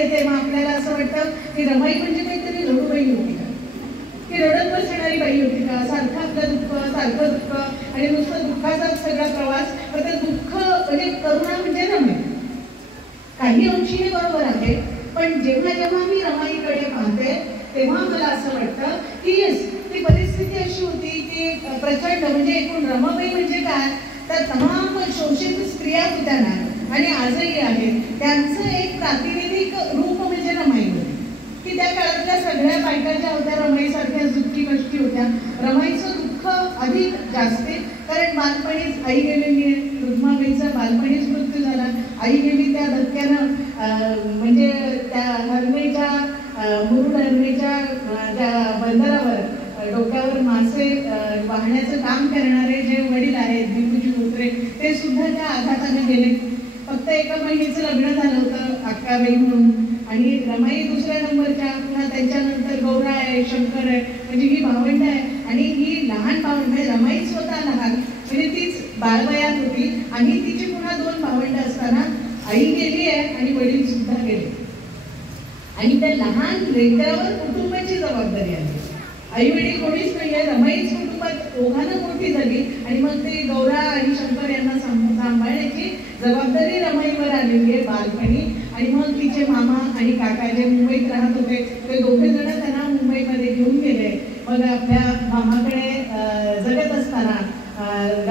तेव्हा आपल्याला असं वाटतं की रमाई म्हणजे काहीतरी रडूबाई होती का, की रडत बसणारी बाई होती का, सारखं आपलं दुःख सारखं दुःख आणि नुसतं दुःखाचाच सगळा प्रवास. पण ते दुःख म्हणजे करुणा म्हणजे रमाई काही अंशी बरोबर आहे. पण जेव्हा जेव्हा मी रमाईकडे पाहते तेव्हा मला असं वाटतं की येस, ती परिस्थिती अशी होती की प्रचंड म्हणजे एकूण रमाबाई म्हणजे काय तर तमाम शोषित स्त्रिया होत्या ना आणि आजही आहेत, त्यांचं एक प्रातिनिधिक रूप म्हणजे रमाई होती. की त्या काळातल्या सगळ्या बायका ज्या होत्या रमाईसारख्या दुःखी कष्टी होत्या. रमाईचं दुःख अधिक जास्ती, कारण बालपणीच आई गेलेली आहे, रुक्माबाईचा बालपणीच मृत्यू झाला. आई गेली त्या धक्क्यानं, म्हणजे त्या हरणीच्या मुरुड हरणीच्या त्या बंदरावर डोक्यावर मासे वाहण्याचं काम करणारे जे वडील आहेत दीपूजी उतरे, ते सुद्धा त्या आघाताने गेले. फक्त एका बहिणीचं लग्न झालं होतं अक्काबाई म्हणून, आणि रमाई दुसऱ्या नंबरच्या, पुन्हा त्यांच्यानंतर गौरा आहे, शंकर आहे, म्हणजे ही भावंड आहे. आणि ही लहान भावंड म्हणजे रमाई स्वतः लहान, म्हणजे तीच बाळवयात होती. आणि तिची पुन्हा दोन भावंड असताना आई गेली आहे आणि वडील सुद्धा गेले. आणि त्या लहान लेकरावर कुटुंबाची जबाबदारी आली. आई वडील कोणीच नाहीये, रमाईच कुटुंबात ओघानं मोठी झाली. आणि मग ते गौरा आणि शंकर यांना सांभाळण्याची जबाबदारी रमाईवर आलेली आहे बालपणी. आणि मग तिचे मामा आणि काका जे मुंबईत राहत होते ते दोघे जण त्यांना मुंबईमध्ये घेऊन गेले. मग आपल्या मामाकडे जगत असताना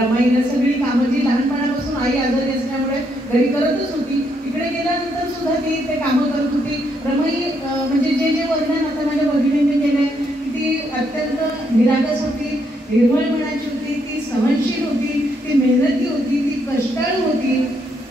रमाईनं सगळी कामं जी लहानपणापासून आई आजारी असल्यामुळे घरी करतच होती, इकडे गेल्यानंतर सुद्धा ती ते कामं करत होती. रमाई म्हणजे जे जे वर्णन आता माझ्या भगिनीने केलंय की ती अत्यंत निरागस होती, निर्मळ मनाची होती, ती सहनशील होती, ती मेहनती होती, ती कष्टाळू होती.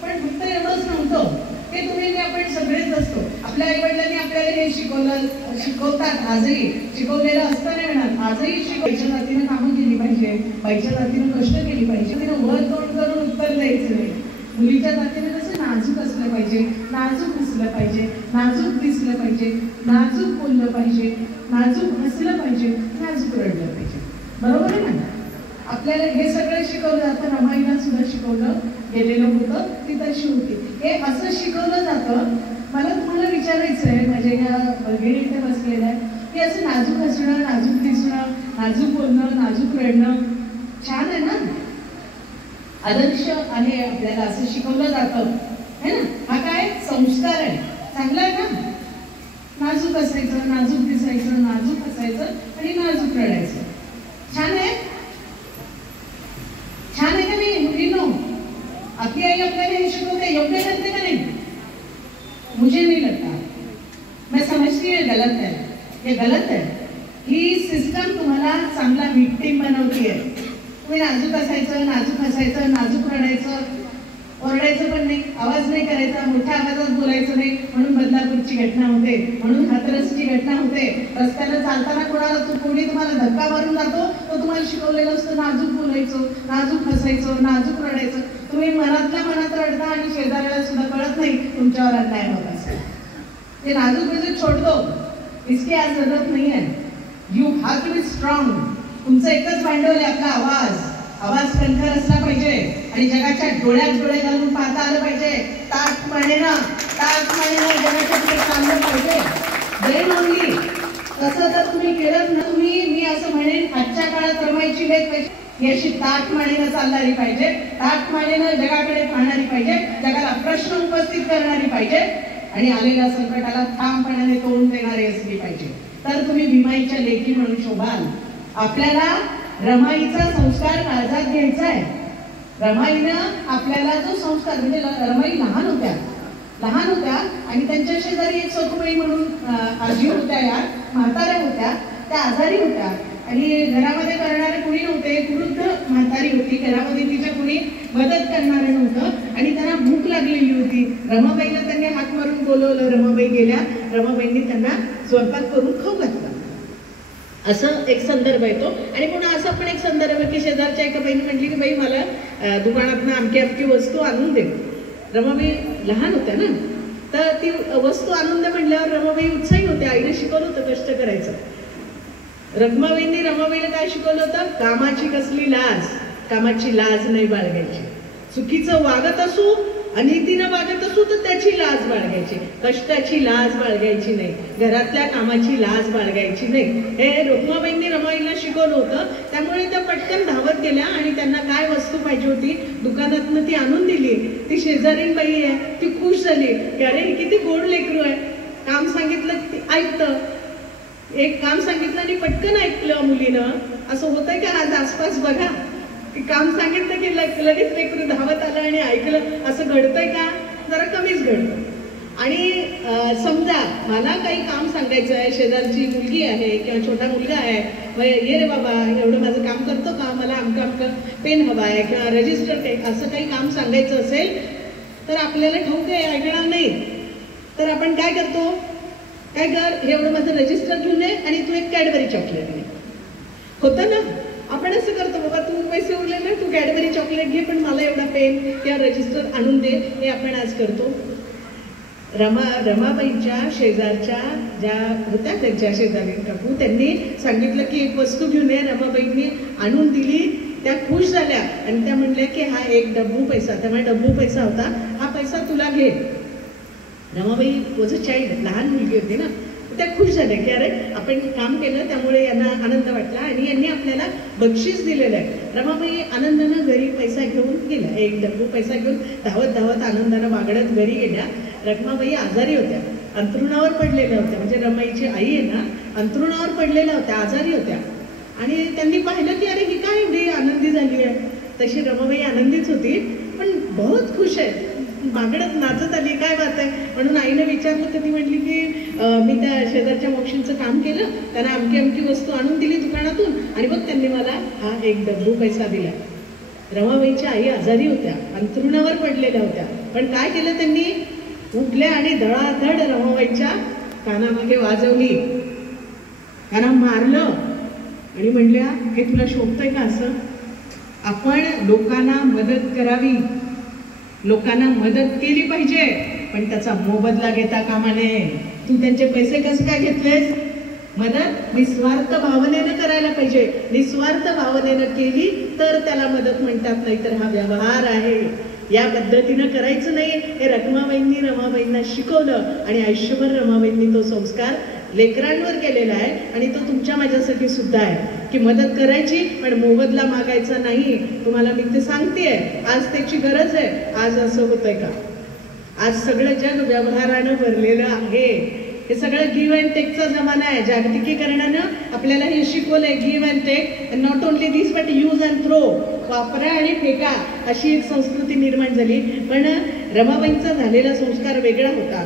पण फक्त एवढंच नव्हतं, ते तुम्ही आपण सगळेच असतो. आपल्या आईवडिलांनी आपल्याला हे शिकवतात, आजही शिकवलेलं असतं नाही म्हणा, आजही बाईच्या जातीनं कामं केली पाहिजे, बाईच्या जातीनं कष्ट केली पाहिजे, तिनं वर तोंड करून उत्तर द्यायचं नाही. मुलीच्या जातीनं कसं नाजूक असलं पाहिजे, नाजूक हसलं पाहिजे, नाजूक दिसलं पाहिजे, नाजूक बोललं पाहिजे, नाजूक हसलं पाहिजे, नाजूक रडलं पाहिजे. बरोबर आहे ना? आपल्याला हे सगळं शिकवलं जातं, रमाईला सुद्धा शिकवलं गेलेलं होतं, ती तशी होती. हे असं शिकवलं जातं. मला तुम्हाला विचारायचं आहे, माझ्या या भगिनी इथे बसलेल्या आहे, की असं नाजूक हसणं, नाजूक दिसणं, नाजूक बोलणं, नाजूक रडणं छान आहे ना, आदर्श आहे आपल्याला, असं शिकवलं जातं है ना. हा काय संस्कार आहे, चांगला आहे ना. नाजूक असायचं, नाजूक दिसायचं, नाजूक हसायचं आणि नाजूक रडायचं. छान आहे, छान आहे का नाही मुलींनो? आपली आई आपल्याला हे शिकवते, योग्य करते का नाही? मुझे नहीं लगता, मैं समझती हूँ गलत है, ये गलत है. ही सिस्टम तुम्हाला चांगला विक्टिम बनवती आहे. तुम्ही नाजूक असायचं, नाजूक हसायचं, नाजूक रडायचं, ओरडायचं पण नाही, आवाज नाही करायचा, मोठ्या आवाजात बोलायचं नाही, म्हणून बदलापूरची घटना होते, म्हणून हाथरसची घटना होते. रस्त्यानं चालताना कोणी तुम्हाला धक्का मारून जातो, तो तुम्हाला शिकवलेलं असतं नाजूक बोलायचं, नाजूक हसायचं, नाजूक रडायचं. तुम्ही मनातल्या मनात रडता आणि शेजाऱ्याला सुद्धा कळत नाही तुमच्यावर अन्याय होत असेल. ते नाजूक म्हणजे छोड़ दो, इसकी आज जरूरत नाही आहे. You have to be strong. तुमचं एकच भांडवल आहे आपला आवाज. आवाज कणखर असला पाहिजे आणि जगाच्या डोळ्यात डोळे घालून पाहता आलं पाहिजे. ताकमानेनं जगाच्या पुढे चाललं पाहिजे. Then only. तसं जर तुम्ही केलं ना, मी असं म्हणेन आजच्या काळात रमाईची लेख पाहिजे, याची ताकमानेनं चालणारी पाहिजे, ताकमानेनं जगाकडे पाहणारी पाहिजे, जगाला प्रश्न उपस्थित करणारी पाहिजे आणि आलेल्या संकटाला ठामपणाने तोंड देणारी असली पाहिजे. तर तुम्ही भीमाईच्या लेखी म्हणून शोभाल. आपल्याला रमाईचा संस्कार काळजात घ्यायचा आहे. रमाईनं आपल्याला जो संस्कार, म्हणजे रमाई लहान होत्या आणि त्यांच्या शेजारी एक सखुबाई म्हणून आजी होत्या, या म्हाताऱ्या होत्या, त्या आजारी होत्या आणि घरामध्ये करणारे कुणी नव्हते. वृद्ध म्हातारी होती, घरामध्ये तिच्या कुणी मदत करणारे नव्हतं आणि त्यांना भूक लागलेली होती. रमाबाईला त्यांनी हाक मारून बोलवलं, रमाबाई गेल्या, रमाबाईंनी त्यांना स्वयंपाक करून खाऊ घातला. असं एक संदर्भ येतो. आणि पुन्हा असा पण एक संदर्भ की शेजारच्या एका बहिणी म्हटली की बाई मला दुकानातनं अमकी वस्तू आणून दे. रमाबाई लहान होत्या ना, तर ती वस्तू आणून दे म्हणल्यावर रमाबाई उत्साही होत्या. आईने शिकवलं होतं कष्ट करायचं. रखमाबाईंनी रमाबाईला काय शिकवलं होतं? कामाची कसली लाज, कामाची लाज नाही बाळगायची. चुकीचं वागत असू अनितीनं वागत असू तर त्याची लाज बाळगायची, कष्टाची लाज बाळगायची नाही, घरातल्या कामाची लाज बाळगायची नाही. हे रुक्माबाईंनी रमाईला शिकवलं होतं. त्यामुळे त्या पटकन धावत गेल्या आणि त्यांना काय वस्तू पाहिजे होती दुकानातनं ती आणून दिली. ती शेजारीन बाई आहे, ती खुश झाली की अरे किती गोड लेकरू आहे, काम सांगितलं ती ऐकतं. एक काम सांगितलं आणि पटकन ऐकलं मुलीनं. असं होतंय का आज आसपास बघा, की काम सांगितलं की लगेच लेकरू धावत आलं आणि ऐकलं. असं घडतंय का? जरा कमीच घडतं. आणि समजा मला काही काम सांगायचं आहे, शेजारची मुलगी आहे किंवा छोटा मुलगा आहे, ये रे बाबा एवढं माझं काम करतो का, मला अमकं पेन हवा आहे किंवा रजिस्टर असं काही काम सांगायचं असेल तर आपल्याला ठाऊक आहे ऐकणार नाही. तर आपण काय करतो, काय कर एवढं माझं रजिस्टर घेऊन ये आणि तू एक कॅडबरी चॉकलेट घे. होतं ना, आपण असं करतो बाबा तू पैसे उरले ना, तू कॅडबरी चॉकलेट घे पण मला एवढा पेन किंवा रजिस्टर आणून दे. हे आपण आज करतो. रमाबाईंच्या शेजारच्या ज्या होत्या त्यांच्या शेजारी काकू, त्यांनी सांगितलं की एक वस्तू घेऊन ये. रमाबाईंनी आणून दिली. त्या खुश झाल्या आणि त्या म्हणल्या की हा एक डब्बू पैसा, त्यामुळे डब्बू पैसा होता, हा पैसा तुला घे. रमाबाई वॉज अ चाइल्ड, लहान मुलगी होती ना, त्या खुश झाल्या की अरे आपण काम केलं त्यामुळे यांना आनंद वाटला आणि यांनी आपल्याला बक्षीस दिलेलं आहे. रमाबाई आनंदानं घरी पैसा घेऊन गेल्या, एक डब्बू पैसा घेऊन धावत धावत आनंदानं वागडत घरी गेल्या. रमाबाई आजारी होत्या, अंथरुणावर पडलेल्या होत्या. म्हणजे रमाईची आई आहे ना, अंथरुणावर पडलेल्या होत्या, आजारी होत्या. आणि त्यांनी पाहिलं की अरे ही काय एवढी आनंदी झाली आहे. तशी रमाबाई आनंदीच होती पण बहुत खुश आहे, मागडत नाचत आली, काय बात आहे. म्हणून आईने विचारलं तर ती म्हटली की मी त्या शेजारच्या मावशींचं काम केलं, त्यांना अमकी अमकी वस्तू आणून दिली दुकानातून आणि मग त्यांनी मला हा एक डब्बू पैसा दिला. रमाबाईच्या आई आजारी होत्या, अंथरुणावर पडलेल्या होत्या, पण काय केलं त्यांनी, उठल्या आणि धडाधड रमाबाईच्या कानामागे वाजवली, त्यांना मारलं आणि म्हणल्या हे तुला शोभतंय का असं, आपण लोकांना मदत करावी, लोकांना मदत केली पाहिजे पण त्याचा मोबदला घेता कामा नये. तू त्यांचे पैसे कसे काय घेतलेस, मदत निस्वार्थ भावनेनं करायला पाहिजे. निस्वार्थ भावनेनं केली तर त्याला मदत म्हणतात, नाहीतर हा व्यवहार आहे. या पद्धतीनं करायचं नाही. हे रमाबाईंनी रमाबाईंना शिकवलं आणि आयुष्यभर रमाबाईंनी तो संस्कार लेकरांवर केलेला आहे. आणि तो तुमच्या माझ्यासाठी सुद्धा आहे की मदत करायची पण मोबदला मागायचा नाही. तुम्हाला मी ते सांगतेय, आज त्याची गरज आहे. आज असं होतंय का? आज सगळं जग व्यवहारानं भरलेलं आहे. हे सगळं गिव्ह अँड टेकचा जमाना आहे. जागतिकीकरणानं आपल्याला हे शिकवलंय, give and take, not only this but use and throw, वापरा आणि फेका, अशी एक संस्कृती निर्माण झाली. पण रमाबाईंचा झालेला संस्कार वेगळा होता.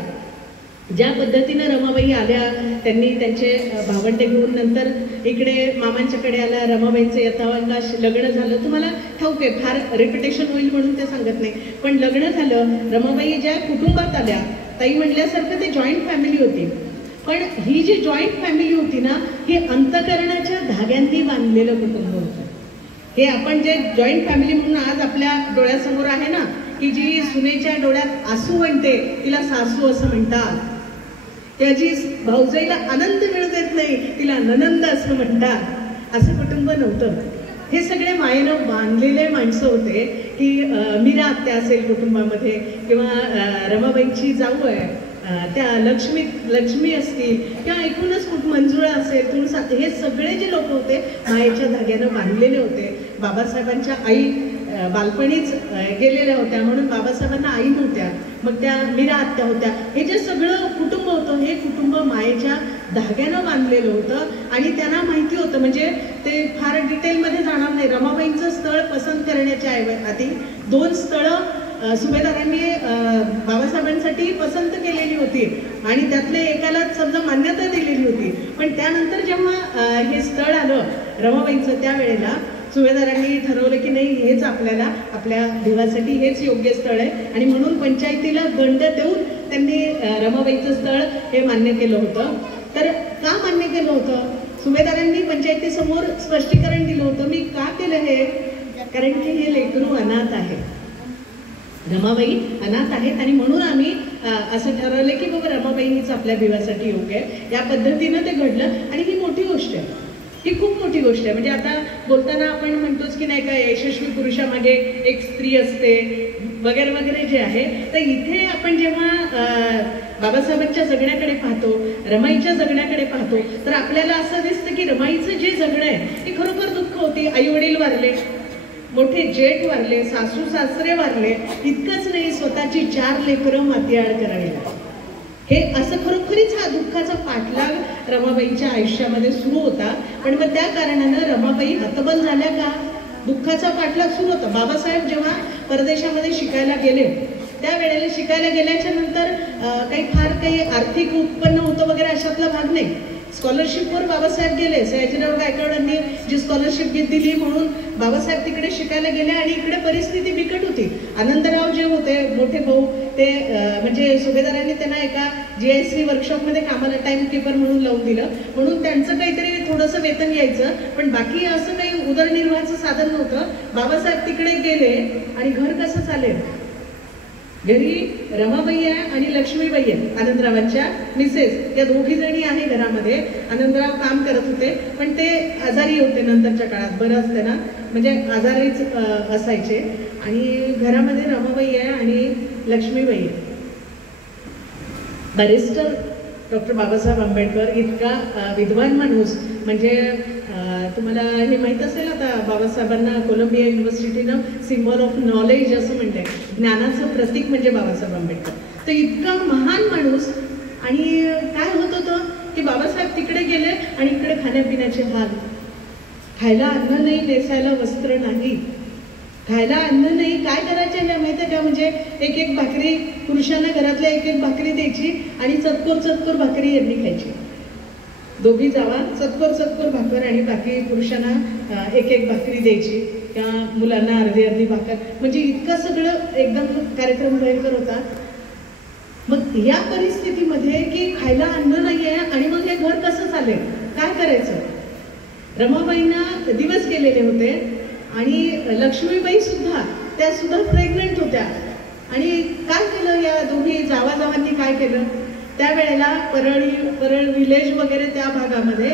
ज्या पद्धतीनं रमाबाई आल्या, त्यांनी त्यांचे भावंडे घेऊन नंतर इकडे मामांच्याकडे आल्या. रमाबाईंचं यथावंगा लग्न झालं. तुम्हाला ठाऊक आहे, फार रिपिटेशन होईल म्हणून ते सांगत नाही, पण लग्न झालं. रमाबाई ज्या कुटुंबात आल्या, ताई म्हटल्यासारखं ते जॉईंट फॅमिली होती. पण ही जी जॉईंट फॅमिली होती ना, ही अंतकरणाच्या धाग्यांनी बांधलेलं कुटुंब होतं. हे आपण जे जॉईंट फॅमिली म्हणून आज आपल्या डोळ्यासमोर आहे ना, की जी सुनेच्या डोळ्यात आसू म्हणते तिला सासू असं म्हणतात, त्याची भाऊजाईला आनंद मिळू देत नाही तिला ननंद असं म्हणतात. असं कुटुंब नव्हतं. हे सगळे मायेनं बांधलेले माणसं होते. की मीरा आत्या असेल कुटुंबामध्ये किंवा रमाबाईंची जाऊ आहे त्या लक्ष्मी असतील किंवा एकूणच मंजुळा असेल, तुळसा, हे सगळे जे लोक होते मायेच्या धाग्यानं बांधलेले होते. बाबासाहेबांच्या आई बालपणीच गेलेल्या होत्या म्हणून बाबासाहेबांना आई नव्हत्या, मग त्या मीरा आत्या होत्या. हे जे सगळं कुटुंब होतं हे कुटुंब मायेच्या धाग्यानं बांधलेलं होतं आणि त्यांना माहिती होतं. म्हणजे ते फार डिटेलमध्ये जाणार नाही. रमाबाईंचं स्थळ पसंत करण्याच्या आधी 2 स्थळं सुभेदारांनी बाबासाहेबांसाठी पसंत केलेली होती आणि त्यातले एकाला समजा मान्यता दिलेली होती. पण त्यानंतर जेव्हा हे स्थळ आलं रमाबाईंचं, त्यावेळेला सुभेदारांनी ठरवलं की नाही, हेच आपल्याला आपल्या देवासाठी हेच योग्य स्थळ आहे आणि म्हणून पंचायतीला दंड देऊन त्यांनी रमाबाईचं स्थळ हे मान्य केलं होतं. तर का मान्य केलं होतं? सुभेदारांनी पंचायतीसमोर स्पष्टीकरण दिलं होतं. मी का केलं हे? कारण की हे लेकरू अनाथ आहे, रमाबाई अनाथ आहेत आणि म्हणून आम्ही असं ठरवलं की बाबा रमाबाईंनीच आपल्या देवासाठी योग्य आहे. या पद्धतीनं ते घडलं आणि ही मोठी गोष्ट आहे ही खूप मोठी गोष्ट आहे. म्हणजे आता बोलताना आपण म्हणतोच की नाही का यशस्वी पुरुषामागे एक स्त्री असते वगैरे वगैरे जे आहे. तर इथे आपण जेव्हा बाबासाहेबांच्या जगण्याकडे पाहतो, रमाईच्या जगण्याकडे पाहतो, तर आपल्याला असं दिसतं की रमाईचं जे जगणं आहे ते खरोखर दुःख होती. आई वडील वारले, मोठे जेठ वारले, सासू सासरे वारले, इतकंच नाही स्वतःची 4 लेकरं मातीआड करावी लागली. हे असं खरोखरीच हा दुःखाचा पाठलाग रमाबाईच्या आयुष्यामध्ये सुरू होता. पण मग त्या कारणानं रमाबाई हतबल झाल्या का? दुःखाचा पाठलाग सुरू होता. बाबासाहेब जेव्हा परदेशामध्ये शिकायला गेले, त्यावेळेला शिकायला गेल्याच्या नंतर काही आर्थिक उत्पन्न होतं वगैरे अशातला भाग नाही. स्कॉलरशिपवर बाबासाहेब गेले. सयाजीराव गायकवाडांनी जी स्कॉलरशिप दिली म्हणून बाबासाहेब तिकडे शिकायला गेले आणि इकडे परिस्थिती बिकट होती. आनंदराव जे होते मोठे भाऊ, ते म्हणजे सुभेदारांनी त्यांना एका GIC वर्कशॉपमध्ये कामाला टाइम कीपर म्हणून लावून दिलं. म्हणून त्यांचं काहीतरी थोडंसं वेतन यायचं, पण बाकी असं काही उदरनिर्वाहाचं साधन नव्हतं. बाबासाहेब तिकडे गेले आणि घर कसं चालेल? घरी रमाबाई आहे आणि लक्ष्मीबाई आहे, आनंदरावांच्या मिसेस. या दोघी जणी आहे घरामध्ये. आनंदराव काम करत होते, पण ते आजारी होते नंतरच्या काळात. बरंच त्यांना म्हणजे आजारीच असायचे. आणि घरामध्ये रमाबाई आहे आणि लक्ष्मीबाई आहे. बॅरिस्टर डॉक्टर बाबासाहेब आंबेडकर इतका विद्वान माणूस. म्हणजे तुम्हाला हे माहीत असेल, आता बाबासाहेबांना कोलंबिया युनिव्हर्सिटीनं सिम्बॉल ऑफ नॉलेज असं म्हणलंय. ज्ञानाचं प्रतीक म्हणजे बाबासाहेब आंबेडकर. तर इतका महान माणूस. आणि काय होत होतं की बाबासाहेब तिकडे गेले आणि इकडे खाण्यापिण्याचे हाल. खायला अन्न नाही, नेसायला वस्त्र नाही. खायला अन्न नाही, काय करायचे हे माहिती आहे का? म्हणजे एक भाकरी पुरुषांना घरातल्या एक भाकरी द्यायची आणि चतकोर भाकरी यांनी खायची. दोघी जावा चतकोर भाकर आणि बाकी पुरुषांना एक भाकरी द्यायची, किंवा मुलांना अर्धी भाकर. म्हणजे इतकं सगळं एकदम कार्यक्रम भयंकर होता. मग या परिस्थितीमध्ये की खायला अन्न नाही आहे आणि मग हे घर कसं चालेल, काय करायचं? रमाबाईंना दिवस गेलेले होते आणि लक्ष्मीबाई सुद्धा, त्या सुद्धा प्रेग्नंट होत्या. आणि काय केलं या दोघी जावाजावांनी? काय केलं त्यावेळेला? परळ विलेज वगैरे त्या भागामध्ये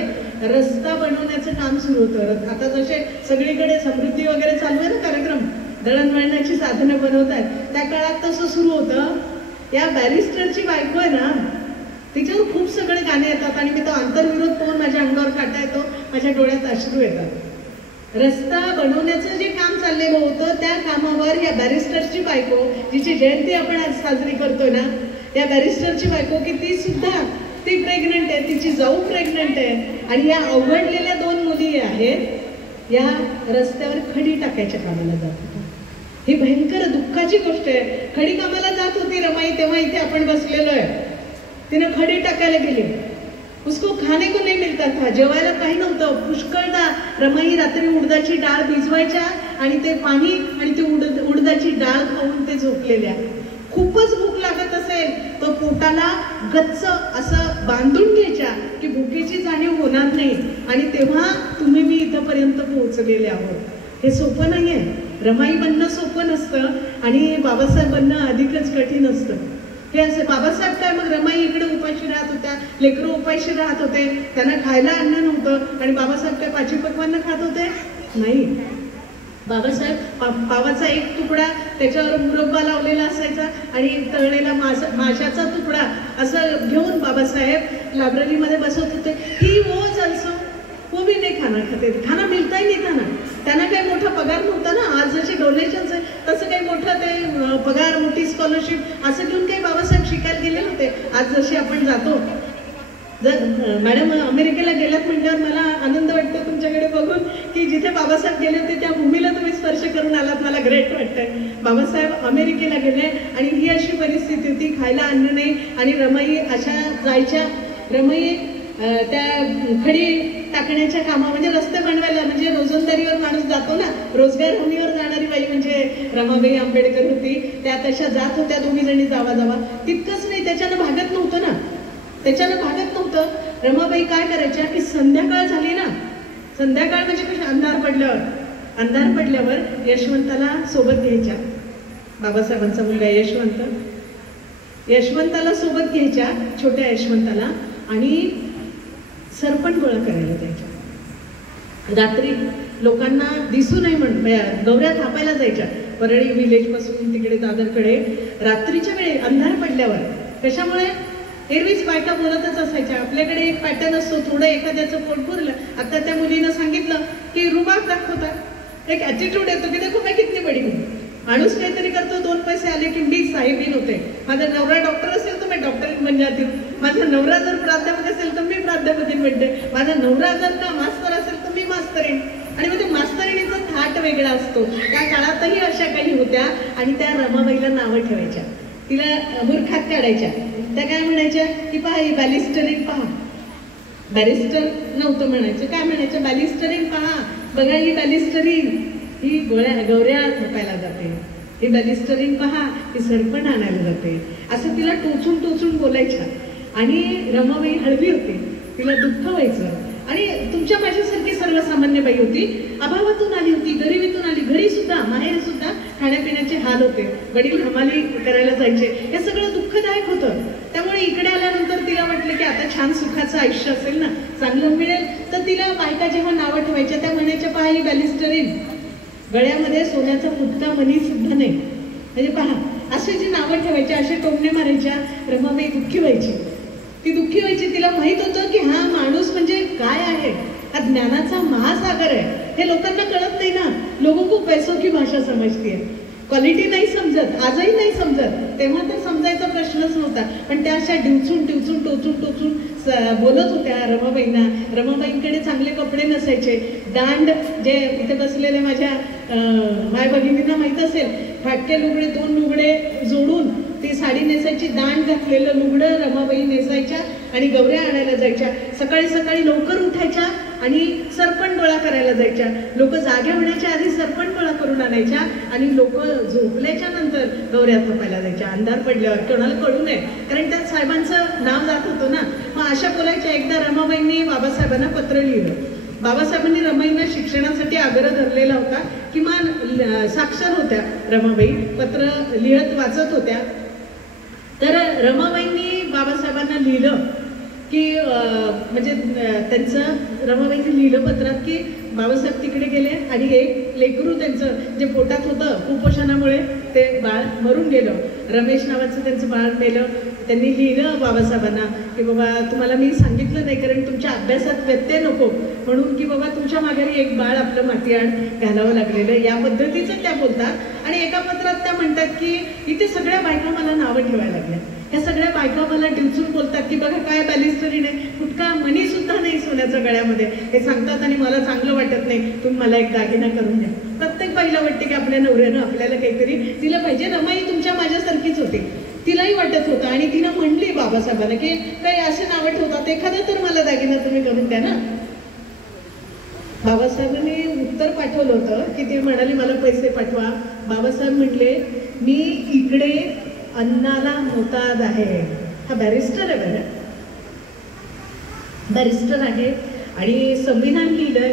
रस्ता बनवण्याचं काम सुरू होतं. आता जसे सगळीकडे समृद्धी वगैरे चालू आहे ना कार्यक्रम, दळणवळणाची साधनं बनवत आहेत, त्या काळात तसं सुरू होतं. या बॅरिस्टरची बायको आहे ना, तिच्यावर खूप सगळे गाणे येतात आणि मी तो आंतरविरोध पाहून माझ्या अंगावर काटा येतो, माझ्या डोळ्यात अश्रू येतात. रस्ता बनवण्याचं जे काम चाललेलं होतं त्या कामावर या बॅरिस्टरची बायको, जिची जयंती आपण आज साजरी करतोय ना, या बॅरिस्टरची बायको की ती सुद्धा ती प्रेग्नंट आहे, तिची जाऊ प्रेग्नंट आहे. आणि या अवघडलेल्या 2 मुली आहेत, या रस्त्यावर खडी टाकायच्या कामाला जात होत्या. ही भयंकर दुःखाची गोष्ट आहे. खडी कामाला जात होती रमाई, तेव्हा इथे आपण बसलेलो आहे. तिने खडी टाकायला गेली. उसको खाने को नहीं मिलता था, जेवायला काही नव्हतं. पुष्कळदा रमाई रात्री उडदाची डाळ भिजवायच्या आणि ते पाणी आणि ती उडदाची डाळ खाऊन ते झोपलेल्या. खूपच भूक लागत असेल तर पोटाला गच्च असं बांधून घ्यायच्या की भुकेची जाणीव होणार नाही. आणि तेव्हा तुम्ही मी इथपर्यंत पोहोचलेले आहोत. हे सोपं नाही आहे. रमाई बनणं सोपं नसतं आणि बाबासाहेब बनणं अधिकच कठीण असतं. हे असे बाबासाहेब काय, मग रमाई इकडे उपाशी राहत होत्या, लेकरं उपाशी राहत होते, त्यांना खायला अन्न नव्हतं. आणि बाबासाहेब काय पाची पक्वान्न खात होते? नाही. बाबासाहेब पावाचा एक तुकडा, त्याच्यावर मुरब्बा लावलेला असायचा आणि तळलेला माशाचा तुकडा असं घेऊन बाबासाहेब लायब्ररीमध्ये बसत होते. ही वो जलसो वो भी नाही खाना मिळता ही नाही त्यांना. त्यांना काही मोठा पगार नव्हता ना. आज जसे डोनेशन्स आहे तसं काही मोठं ते पगार, मोठी स्कॉलरशिप असं घेऊन काही बाबासाहेब शिकायला गेले नव्हते. आज जसे आपण जातो, जर मॅडम अमेरिकेला गेलात म्हटल्यावर मला आनंद वाटतो तुमच्याकडे बघून की जिथे बाबासाहेब गेले होते त्या भूमीला तुम्ही स्पर्श करून आलात. मला ग्रेट वाटतंय. बाबासाहेब अमेरिकेला गेले आणि ही अशी परिस्थिती होती, खायला अन्न नाही. आणि रमाई अशा जायच्या. रमाई त्या खडी टाकण्याच्या कामा म्हणजे रस्ते बनवायला, म्हणजे रोजंदारीवर माणूस जातो ना, रोजगार हमीवर जाणारी बाई म्हणजे रमाबाई आंबेडकर होती. त्या तशा जात होत्या दोघी जणी जावा. तितकंच नाही, त्याच्यानं भागत नव्हतं ना, त्याच्यानं भागत नव्हतं. रमाबाई काय करायच्या की संध्याकाळ झाली ना, संध्याकाळ म्हणजे कशी, अंधार पडल्यावर यशवंताला सोबत घ्यायच्या. बाबासाहेबांचा मुलगा यशवंताला सोबत घ्यायच्या, छोट्या यशवंताला, आणि सरपण गोळा करायला द्यायच्या. रात्री लोकांना दिसू नये म्हणून गौऱ्या थापायला जायच्या परळी विलेज पासून तिकडे दादरकडे रात्रीच्या वेळी अंधार पडल्यावर. कशामुळे? एरवीच बायका बोलतच असायच्या. आपल्याकडे एक पॅटर्न असतो, थोडं एखाद्याचं पोट भरलं. आता त्या मुलीनं सांगितलं की रुबाब दाखवतात, एक ॲटिट्यूड येतो की देखो मैं कितनी बडी हूँ. माणूस काहीतरी करतो, 2 पैसे आले की मी साहेबीन होते. माझा नवरा डॉक्टर असेल तर मी डॉक्टरीन बन जाते. माझा नवरा जर प्राध्यापक असेल तर मी प्राध्यापकीन बनते. माझा नवरा जर का मास्तर असेल तर मी मास्तरीन. आणि मग ते मास्तरिणीचा थाट वेगळा असतो. त्या काळातही अशा काही होत्या आणि त्या रमाबाईला नावं ठेवायच्या, तिला मूर्खात काढायच्या. त्या काय म्हणायच्या की पहा ही बॅलिस्टरीन पहा. बॅरिस्टर नव्हतं म्हणायचं, काय म्हणायचं? बॅलिस्टरीन पहा, बघा ही बॅलिस्टरीन, ही गौऱ्या थापायला जाते. ही बॅलिस्टरीन पहा, ही सरपण आणायला जाते. असं तिला टोचून टोचून बोलायच्या. आणि रमाबाई हळवी होती, तिला दुःख व्हायचं. आणि तुमच्या माझ्यासारखी सर्वसामान्य बाई होती, अभावातून आली होती, गरिबीतून आली. घरी सुद्धा माहेर सुद्धा खाण्यापिण्याचे हाल होते, वडील हमाली करायला जायचे. हे सगळं दुःखदायक होतं. त्यामुळे इकडे आल्यानंतर तिला वाटलं की आता छान सुखाचं आयुष्य असेल ना, चांगलं मिळेल. तर तिला बायका जेव्हा नावं ठेवायच्या त्या म्हणायच्या पहा ही बॅलिस्टरीन, गळ्यामध्ये सोन्याचा फुटका मनी सुद्धा नाही. म्हणजे पहा असे जे नावं ठेवायचे, असे टोमणे मारायच्या. रमाबाई दुःखी व्हायची, ती दुःखी व्हायची. तिला माहित होतं की हा माणूस म्हणजे काय आहे, हा ज्ञानाचा महासागर आहे. हे लोकांना कळत नाही ना. लोगों को पैसों की भाषा समजती है, क्वालिटी नाही समजत, आजही नाही समजत. तेव्हा तर समजायचा प्रश्नच नव्हता. पण त्या अशा डिवचून डिवचून टोचून टोचून बोलत होत्या रमाबाईंना. रमाबाईंकडे चांगले कपडे नसायचे. दांड जे इथे बसलेले माझ्या माय भगिनींना माहीत असेल, फाटके लुगडे 2 लुगडे जोडून ती साडी नेसायची. दांड घातलेलं लुगडं रमाबाई नेसायच्या आणि गौऱ्या आणायला जायच्या. सकाळी सकाळी लवकर उठायच्या आणि सरपण गोळा करायला जायच्या. लोक जागे होण्याच्या आधी सरपण गोळा करून आणायच्या आणि लोक झोपल्याच्या नंतर गौऱ्या थापायला जायच्या. अंधार पडल्यावर कोणाला कळू नये, कारण त्यात साहेबांचं नाव जात होतं ना. मग अशा बोलायच्या. एकदा रमाबाईंनी बाबासाहेबांना पत्र लिहिलं. बाबासाहेबांनी रमाबाईंना शिक्षणासाठी आग्रह धरलेला होता. किमान साक्षर होत्या रमाबाई, पत्र लिहत वाचत होत्या. तर रमाबाईंनी बाबासाहेबांना लिहिलं की म्हणजे त्यांचं रमाबाईंनी लिहिलं पत्रात की बाबासाहेब तिकडे गेले आणि एक लेकरू त्यांचं जे पोटात होतं कुपोषणामुळे ते बाळ मरून गेलं. रमेश नावाचं त्यांचं बाळ मेलं. त्यांनी लिहिलं बाबासाहेबांना की बाबा तुम्हाला मी सांगितलं नाही कारण तुमच्या अभ्यासात व्यत्यय नको म्हणून, की बाबा तुमच्या माघारी एक बाळ आपलं मातीआड घालावं लागलेलं, या पद्धतीचं त्या बोलतात. आणि एका पत्रात त्या म्हणतात की इथे सगळ्या बायका मला नावं ठेवायला लागल्या. ह्या सगळ्या बायका मला डिवचून बोलतात की बघा काय बॅलिस्टरीन आहे, फुटका मणी सुद्धा नाही सोन्याच्या गळ्यामध्ये, हे सांगतात. आणि मला चांगलं वाटत नाही, तुम्ही मला एक दागिना करून द्या. प्रत्येक बाईला वाटते की आपल्या नवऱ्यानं आपल्याला काहीतरी दिलं पाहिजे. रमाई तुमच्या माझ्यासारखीच होती, तिलाही वाटत होतं. आणि तिनं म्हणली बाबासाहेबांना की काही असे नावं ठेवतात, एखादं तर मला दागिना तुम्ही करून द्या ना. बाबासाहेबांनी उत्तर पाठवलं होतं की ती म्हणाली मला पैसे पाठवा. बाबासाहेब म्हटले मी इकडे अन्नाला मोताज आहे. हा बॅरिस्टर आहे, बरं बॅरिस्टर आहे आणि संविधान लिहिलंय,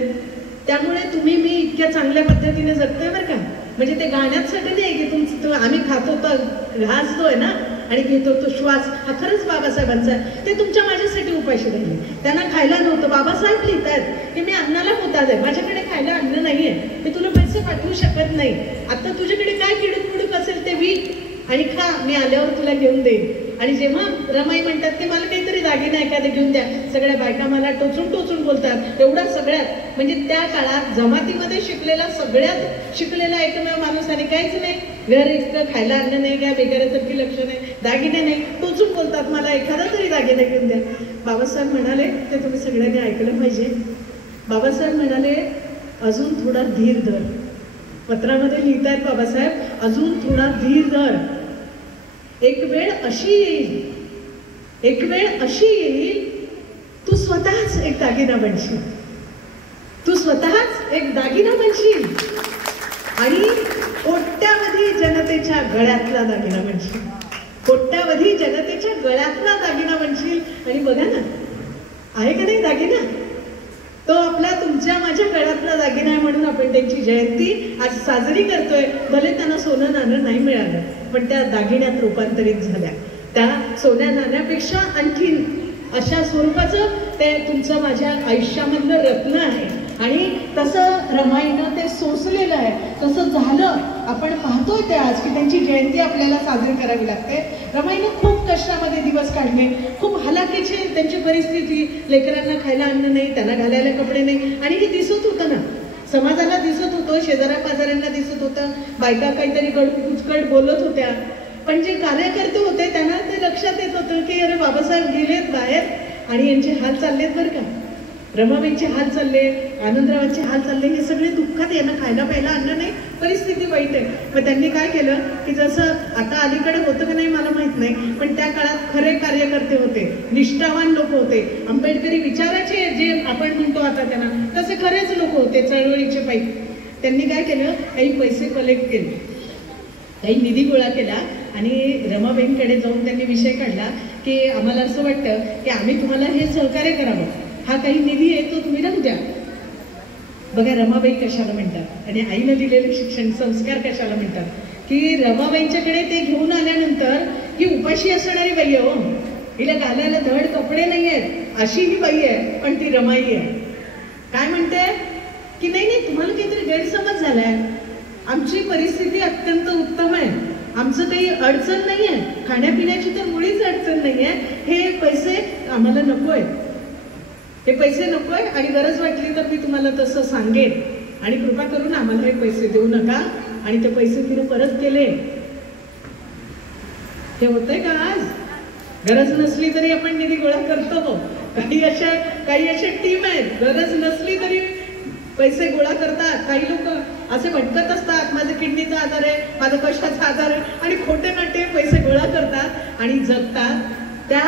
त्यामुळे तुम्ही मी इतक्या चांगल्या पद्धतीने जगतोय बरं का. म्हणजे ते गाण्यासाठी नाही की तुमचं आम्ही खातो तर घास जो आहे ना आणि घेतो तो श्वास, हा खरंच बाबासाहेबांचा आहे. ते तुमच्या माझ्यासाठी उपाशी राहिले. त्यांना खायला नव्हतं. बाबासाहेब लिहितात की मी अन्नाला मोताज आहे, माझ्याकडे खायला अन्न नाहीये, मी तुला पैसे पाठवू शकत नाही. आता तुझ्याकडे काय किडूक मुडूक असेल ते विक आणि खा, मी आल्यावर तुला घेऊन देईन. आणि जेव्हा रमाई म्हणतात की मला काहीतरी दागिना एखादे घेऊन द्या, सगळ्या बायका मला टोचून टोचून बोलतात. एवढा सगळ्यात म्हणजे त्या काळात जमातीमध्ये शिकलेला सगळ्यात शिकलेला एकमेव माणूस आणि काहीच नाही. घर इतकं खायला अन्न नाही, काय बेगाऱ्यासारखी लक्ष नाही, दागिने नाही, टोचून बोलतात मला एखादा तरी दागिना घेऊन द्या. बाबासाहेब म्हणाले ते तुम्ही सगळ्यांनी ऐकलं पाहिजे. बाबासाहेब म्हणाले अजून थोडा धीर धर. पत्रामध्ये लिहितायत बाबासाहेब अजून थोडा धीर धर. एक वेळ अशी येईल, एक वेळ अशी येईल तू स्वतःच एक दागिना बनशील, तू स्वतःच एक दागिना बनशील आणि कोट्यावधी जनतेच्या गळ्यातला दागिना बनशील, कोट्यावधी जनतेच्या गळ्यातला दागिना बनशील. आणि बघा ना आहे का नाही दागिना, तो आपला तुमच्या माझ्या गळ्यातला दागिना आहे म्हणून आपण त्यांची जयंती आज साजरी करतोय. भले त्यांना सोनं नाणं नाही मिळालं पण त्या दागिन्यात रूपांतरित झाल्या. त्या सोन्या नाण्यापेक्षा आणखीन अशा स्वरूपाचं ते तुमचं माझ्या आयुष्यामधलं रत्न आहे. आणि तसं रमाईनं ते सोसलेलं आहे, तसं झालं. आपण पाहतोय ते आज की त्यांची जयंती आपल्याला साजरी करावी लागते. रमाईनं खूप कष्टामध्ये दिवस काढले, खूप हलाखीची त्यांची परिस्थिती, लेकरांना खायला अन्न नाही, त्यांना घालायला कपडे नाही, आणि हे दिसत होतं ना, समाजाला दिसत होतं, शेजाऱ्या पाजाऱ्यांना दिसत होतं, बायका काहीतरी कुचकट बोलत होत्या. पण जे कार्यकर्ते होते त्यांना ते लक्षात येत होतं की अरे बाबासाहेब गेलेत बाहेर आणि यांचे हाल चाललेत बरं का, रमाबाईंचे हाल चालले, आनंदरावांचे हाल चालले, हे सगळे दुःखात, यांना खायला प्यायला अन्न नाही, परिस्थिती वाईट आहे. मग त्यांनी काय केलं की जसं आता अलीकडे होतं की नाही मला माहित नाही, पण त्या काळात खरे कार्यकर्ते होते, निष्ठावान लोक होते, आंबेडकरी विचाराचे जे आपण म्हणतो आता त्यांना, तसे खरेच लोक होते, चळवळीचे पायी. त्यांनी काय केलं, काही पैसे कलेक्ट केले, काही निधी गोळा केला आणि रमाबाईंकडे जाऊन त्यांनी विषय काढला की आम्हाला असं वाटतं की आम्ही तुम्हाला हे सहकार्य करावं, हा काही निधी आहे तो तुम्ही राहू द्या. बघा रमाबाई कशाला म्हणतात आणि आईनं दिलेले शिक्षण संस्कार कशाला म्हणतात की रमाबाईंच्याकडे ते घेऊन आल्यानंतर ही उपाशी असणारी बाई आहे, हो, हिला घालायला धड कपडे नाही आहेत अशी ही बाई आहे, पण ती रमाई आहे. काय म्हणते की नाही नाही तुम्हाला काहीतरी गैरसमज झालाय, आमची परिस्थिती अत्यंत उत्तम आहे, आमचं काही अडचण नाही आहे, खाण्यापिण्याची तर मुळीच अडचण नाही आहे, हे पैसे आम्हाला नको आहेत, हे पैसे नको आहे, आणि गरज वाटली तर मी तुम्हाला तसं सांगेन, आणि कृपा करून आम्हाला हे पैसे देऊ नका. आणि ते पैसे तिने परत केले. हे होतंय का आज? गरज नसली तरी आपण निधी गोळा करतो. काही अशा टीम आहेत, गरज नसली तरी पैसे गोळा करतात. काही लोक असे भटकत असतात, माझा किडनीचा आजार आहे, माझा कशाचा आजार आहे, आणि खोटे नाटे पैसे गोळा करतात आणि जगतात. त्या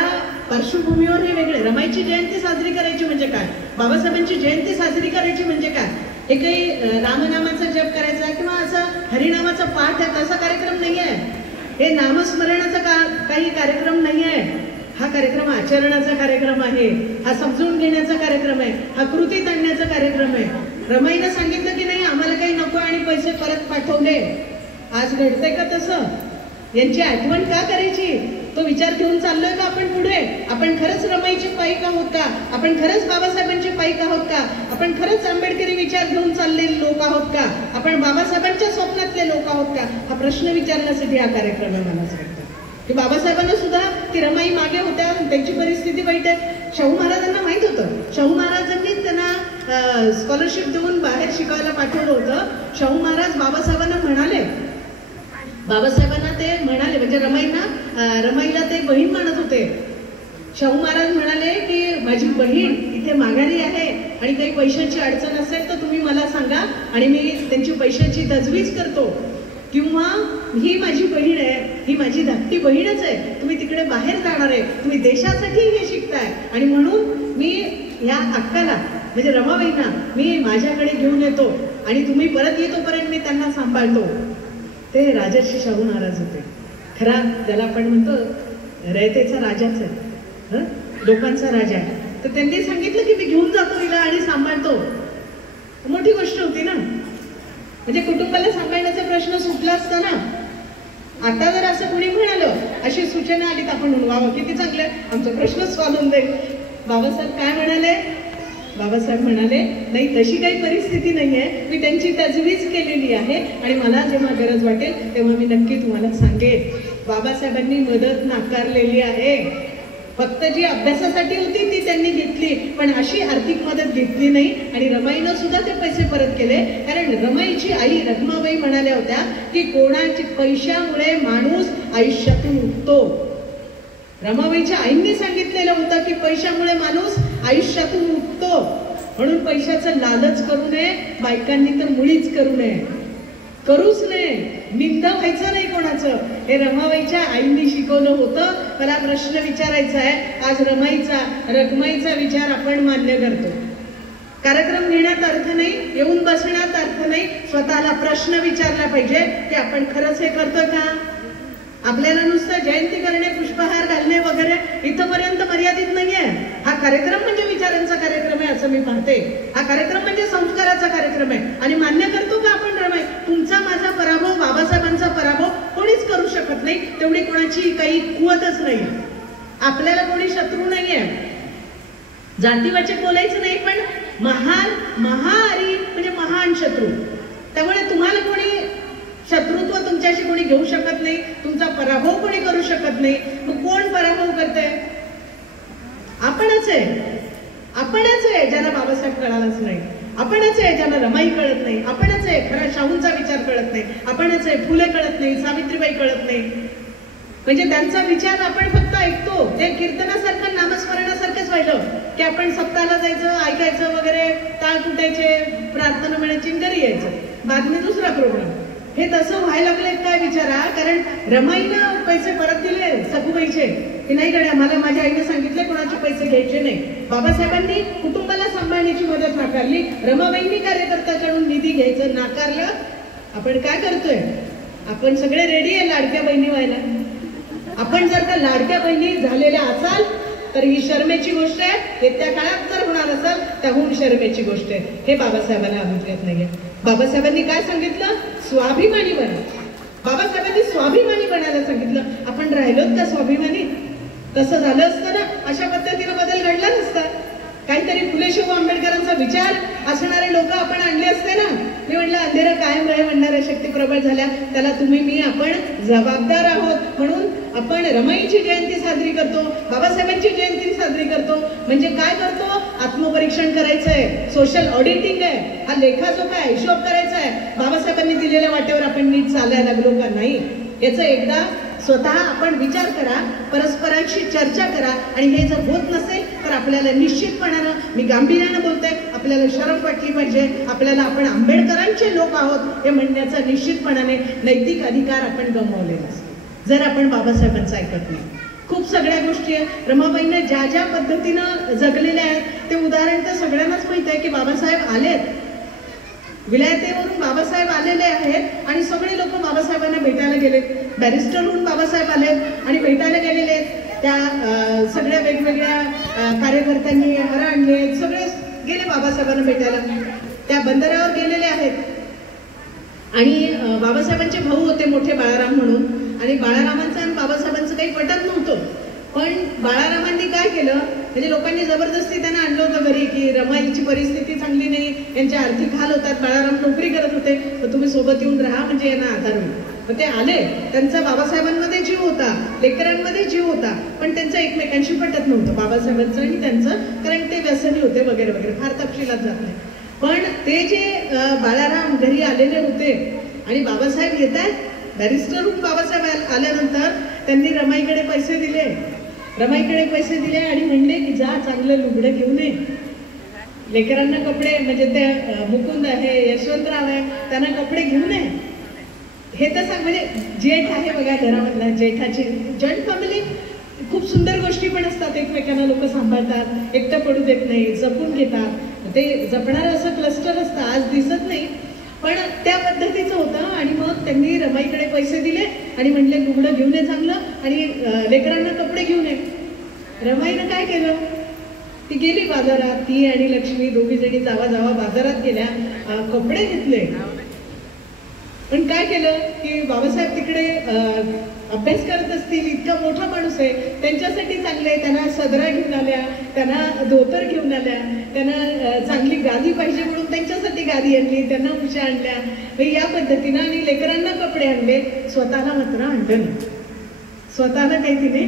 पार्श्वभूमीवर हे वेगळे. रमाईची जयंती साजरी करायची म्हणजे काय, बाबासाहेबांची जयंती साजरी करायची म्हणजे काय, हे काही रामनामाचा जप करायचा किंवा असा हरिनामाचा पाठ आहे तसा कार्यक्रम नाही आहे, हे नामस्मरणाचा काही कार्यक्रम नाही आहे. हा कार्यक्रम आचरणाचा कार्यक्रम आहे, हा समजून घेण्याचा कार्यक्रम आहे, हा कृतीत आणण्याचा कार्यक्रम आहे. रमाईनं सांगितलं की नाही आम्हाला काही नको आणि पैसे परत पाठवले. आज घडतंय का तसं? यांची आठवण का करायची? तो विचार घेऊन चाललोय का आपण पुढे? आपण खरंच रमाईचे पाईक आहोत का? आपण खरंच बाबासाहेबांचे पाईक आहोत का? आपण खरंच आंबेडकरी विचार घेऊन चाललेले लोक आहोत का? आपण बाबासाहेबांच्या स्वप्नातले लोक आहोत का? हा प्रश्न विचारण्यासाठी हा कार्यक्रम आहे. मला असं वाटतं की बाबासाहेबांना सुद्धा ती रमाई मागे होत्या, त्यांची परिस्थिती वाईट आहे. शाहू महाराजांना माहित होतं, शाहू महाराजांनी त्यांना स्कॉलरशिप देऊन बाहेर शिकायला पाठवलं होतं. शाहू महाराज बाबासाहेबांना म्हणाले, बाबासाहेबांना ते म्हणाले, म्हणजे रमाईला ते बहीण म्हणत होते. शाहू महाराज म्हणाले की माझी बहीण इथे माघारी आहे आणि काही पैशाची अडचण असेल तर तुम्ही मला सांगा आणि मी त्यांची पैशाची तजवीज करतो, किंवा ही माझी बहीण आहे, ही माझी धाकटी बहीणच आहे, तुम्ही तिकडे बाहेर जाणार आहे, तुम्ही देशासाठी हे शिकताय आणि म्हणून मी ह्या अक्काला म्हणजे रमाबाईंना मी माझ्याकडे घेऊन येतो आणि तुम्ही परत येतोपर्यंत मी त्यांना सांभाळतो. ते राजर्षी शाहू महाराज होते. खरा ज्याला आपण म्हणतो रयतेचा राजाच आहे, लोकांचा राजा आहे. तर त्यांनी सांगितलं की मी घेऊन जातो तिला आणि सांभाळतो. मोठी गोष्ट होती ना, म्हणजे कुटुंबाला सांभाळण्याचा प्रश्न सुटला असता ना. आता जर असं कुणी म्हणालं, अशी सूचना आली तर आपण वाव किती चांगलं, आमचा प्रश्न सॉल्व्ह होऊन जाईल. बाबासाहेब काय म्हणाले? बाबासाहेब म्हणाले नाही, तशी काही परिस्थिती नाही आहे, मी त्यांची तजवीज केलेली आहे आणि मला जेव्हा गरज वाटेल तेव्हा मी नक्की तुम्हाला सांगेन. बाबासाहेबांनी मदत नाकारलेली आहे, फक्त जी अभ्यासासाठी होती ती त्यांनी घेतली, पण अशी आर्थिक मदत घेतली नाही. आणि रमाईनं सुद्धा ते पैसे परत केले, कारण रमाईची आई रखमाबाई म्हणाल्या होत्या की कोणाची पैशामुळे माणूस आयुष्यातून उठतो. रमाबाईच्या आईंनी सांगितलेलं होतं की पैशामुळे माणूस आयुष्यातून उठतो, म्हणून पैशाचं लालच करू नये, बायकांनी तर मुळीच करू नये, करूच नये, निंदा व्हायचं नाही कोणाचं. हे रमाबाईच्या आईंनी शिकवलं होतं. मला प्रश्न विचारायचा आहे, आज रखमाईचा विचार आपण मान्य करतो. कार्यक्रम घेण्यात अर्थ नाही, येऊन बसण्यात अर्थ नाही, स्वतःला प्रश्न विचारला पाहिजे की आपण खरंच हे करतोय का? आपल्याला नुसतं जयंती करणे, पुष्पहार घालणे वगैरे इथपर्यंत मर्यादित नाहीये. हा कार्यक्रम म्हणजे विचारांचा कार्यक्रम आहे असं मी पाहते. हा कार्यक्रम म्हणजे संस्काराचा कार्यक्रम आहे. आणि मान्य करतो का आपण रमाई? तुमचा माझा पराभव, बाबासाहेबांचा पराभव कोणीच करू शकत नाही, तेवढी कोणाची काही कुवतच नाही. आपल्याला कोणी शत्रू नाहीये. जातीवाचक बोलायचं नाही, पण महाहरी म्हणजे महान शत्रू. त्यामुळे तुम्हाला कोणी शत्रुत्व तुमच्याशी कोणी घेऊ शकत नाही, तुमचा पराभव कोणी करू शकत नाही. मग कोण पराभव करते? आपणच आहे ज्यांना बाबासाहेब कळालाच नाही. आपणच आहे ज्यांना रमाई कळत नाही. आपणच आहे खरा शाहूंचा विचार कळत नाही. आपणच आहे फुले कळत नाही, सावित्रीबाई कळत नाही. म्हणजे त्यांचा विचार आपण फक्त ऐकतो. ते कीर्तनासारखं नामस्मरणासारखंच व्हायलं की आपण सप्ताहाला जायचं, ऐकायचं वगैरे, टाळ कुटायचे, प्रार्थना म्हणायची, घरी यायचं, बातमी दुसरा प्रोग्राम. हे तसं व्हायला लागलंय काय विचारा. कारण रमाईनं पैसे परत दिले सखूबाईचे की नाही गड्या, मला माझ्या आईने सांगितले कोणाचे पैसे घ्यायचे नाही. बाबासाहेबांनी कुटुंबाला सांभाळण्याची मदत नाकारली. रमाबाईंनी कार्यकर्त्याकडून निधी घ्यायचं नाकारलं. आपण काय करतोय? आपण सगळे रेडी आहे लाडक्या बहिणी व्हायला. आपण जर का लाडक्या बहिणी झालेल्या असाल तर ही शर्मेची गोष्ट आहे. येत्या काळात जर होणार असेल त्याहून शर्मेची गोष्ट आहे. हे बाबासाहेबांना अभिप्रेत नाहीये. बाबासाहेबांनी काय सांगितलं? स्वाभिमानी बना. बाबासाहेबांनी स्वाभिमानी बनायला सांगितलं. आपण राहिलोत का स्वाभिमानी? तसं झालं असतं ना, अशा पद्धतीने बदल घडला नसता. काहीतरी फुले शाहू आंबेडकरांचा विचार असणारे लोक आपण आणले असते ना. मी म्हटलं अंधेरा कायम रहे म्हणणाऱ्या शक्ती प्रबळ झाल्या. त्याला तुम्ही मी आपण जबाबदार आहोत. म्हणून आपण रमाईची जयंती साजरी करतो, बाबासाहेबांची जयंती साजरी करतो. म्हणजे काय करतो? आत्मपरीक्षण करायचंय, सोशल ऑडिटिंग आहे, हा लेखाजोखा आहे, हिशोब करायचा आहे. बाबासाहेबांनी दिलेल्या वाटेवर आपण नीट चालायला लागलो का नाही याचं एकदा स्वतः आपण विचार करा, परस्परांशी चर्चा करा. आणि हे जर होत नसेल तर आपल्याला निश्चितपणानं, मी गांभीर्यानं बोलते, आपल्याला शरम वाटली पाहिजे. आपल्याला आपण आंबेडकरांचे लोक आहोत हे म्हणण्याचा निश्चितपणाने नैतिक अधिकार आपण गमावलेला असतो जर आपण बाबासाहेबांचं ऐकत नाही. खूप सगळ्या गोष्टी आहेत. रमाबाईंना ज्या ज्या पद्धतीनं जगलेल्या आहेत ते उदाहरण तर सगळ्यांनाच माहित आहे की बाबासाहेब आलेत, विलायतेवरून बाबासाहेब आलेले आहेत आणि सगळे लोक बाबासाहेबांना भेटायला गेलेत. बॅरिस्टरहून बाबासाहेब आलेत आणि भेटायला गेलेले आहेत. त्या सगळ्या वेगवेगळ्या कार्यकर्त्यांनी हार आणले, सगळे गेले बाबासाहेबांना भेटायला. त्या बंदरावर गेलेले आहेत. आणि बाबासाहेबांचे भाऊ होते मोठे बाळाराम म्हणून, आणि बाळारामांचं आणि बाबासाहेबांचं काही पटत नव्हतं. पण बाळारामांनी काय केलं, म्हणजे लोकांनी जबरदस्ती त्यांना आणलं होतं घरी की रमाईची परिस्थिती चांगली नाही, यांचे आर्थिक हाल होतात, बाळाराम नोकरी करत होते, तर तुम्ही सोबत येऊन राहा म्हणजे यांना आधार होईल. तर ते आले. त्यांचा बाबासाहेबांमध्ये जीव होता, लेकरांमध्ये जीव होता, पण त्यांचं एकमेकांशी पटत नव्हतं बाबासाहेबांचं आणि त्यांचं, कारण ते व्यसनी होते वगैरे वगैरे, फार तपशिलात जात नाही. पण ते जे बाळाराम घरी आलेले होते आणि बाबासाहेब येत आहेत, बॅरिस्टरहून बाबासाहेब आल्यानंतर त्यांनी रमाईकडे पैसे दिले. रमाईकडे पैसे दिले आणि म्हणले की जा चांगलं लुगडं घेऊन ये, लेकरांना कपडे, म्हणजे ते मुकुंद आहे, यशवंतराव आहे, त्यांना कपडे घेऊन ये. हे तर सांग, म्हणजे जेठ आहे बघा घरामधला, जेठाची जॉईंट फॅमिली खूप सुंदर गोष्टी पण असतात. एकमेकांना लोक सांभाळतात, एकटं पडू देत नाही, जपून घेतात. ते जपणारं असं क्लस्टर असतं, आज दिसत नाही पण त्या पद्धतीचं होतं. आणि मग त्यांनी रमाईकडे पैसे दिले आणि म्हणले लुगडं घेऊन ये चांगलं आणि लेकरांना कपडे घेऊन ये. रमाईनं काय केलं, ती गेली बाजारात, ती आणि लक्ष्मी दोघी जणी जावा बाजारात गेल्या, कपडे घेतले. पण काय केलं की बाबासाहेब तिकडे अभ्यास करत असतील, इतका मोठा माणूस आहे, त्यांच्यासाठी चांगले, त्यांना सदरा घेऊन आल्या, त्यांना धोतर घेऊन आल्या, त्यांना चांगली गादी पाहिजे म्हणून त्यांच्यासाठी गादी आणली, त्यांना उशा आणल्या, या पद्धतीनं. आणि लेकरांना कपडे आणले, स्वतःला मात्र आणलं नाही, स्वतःला काही तिने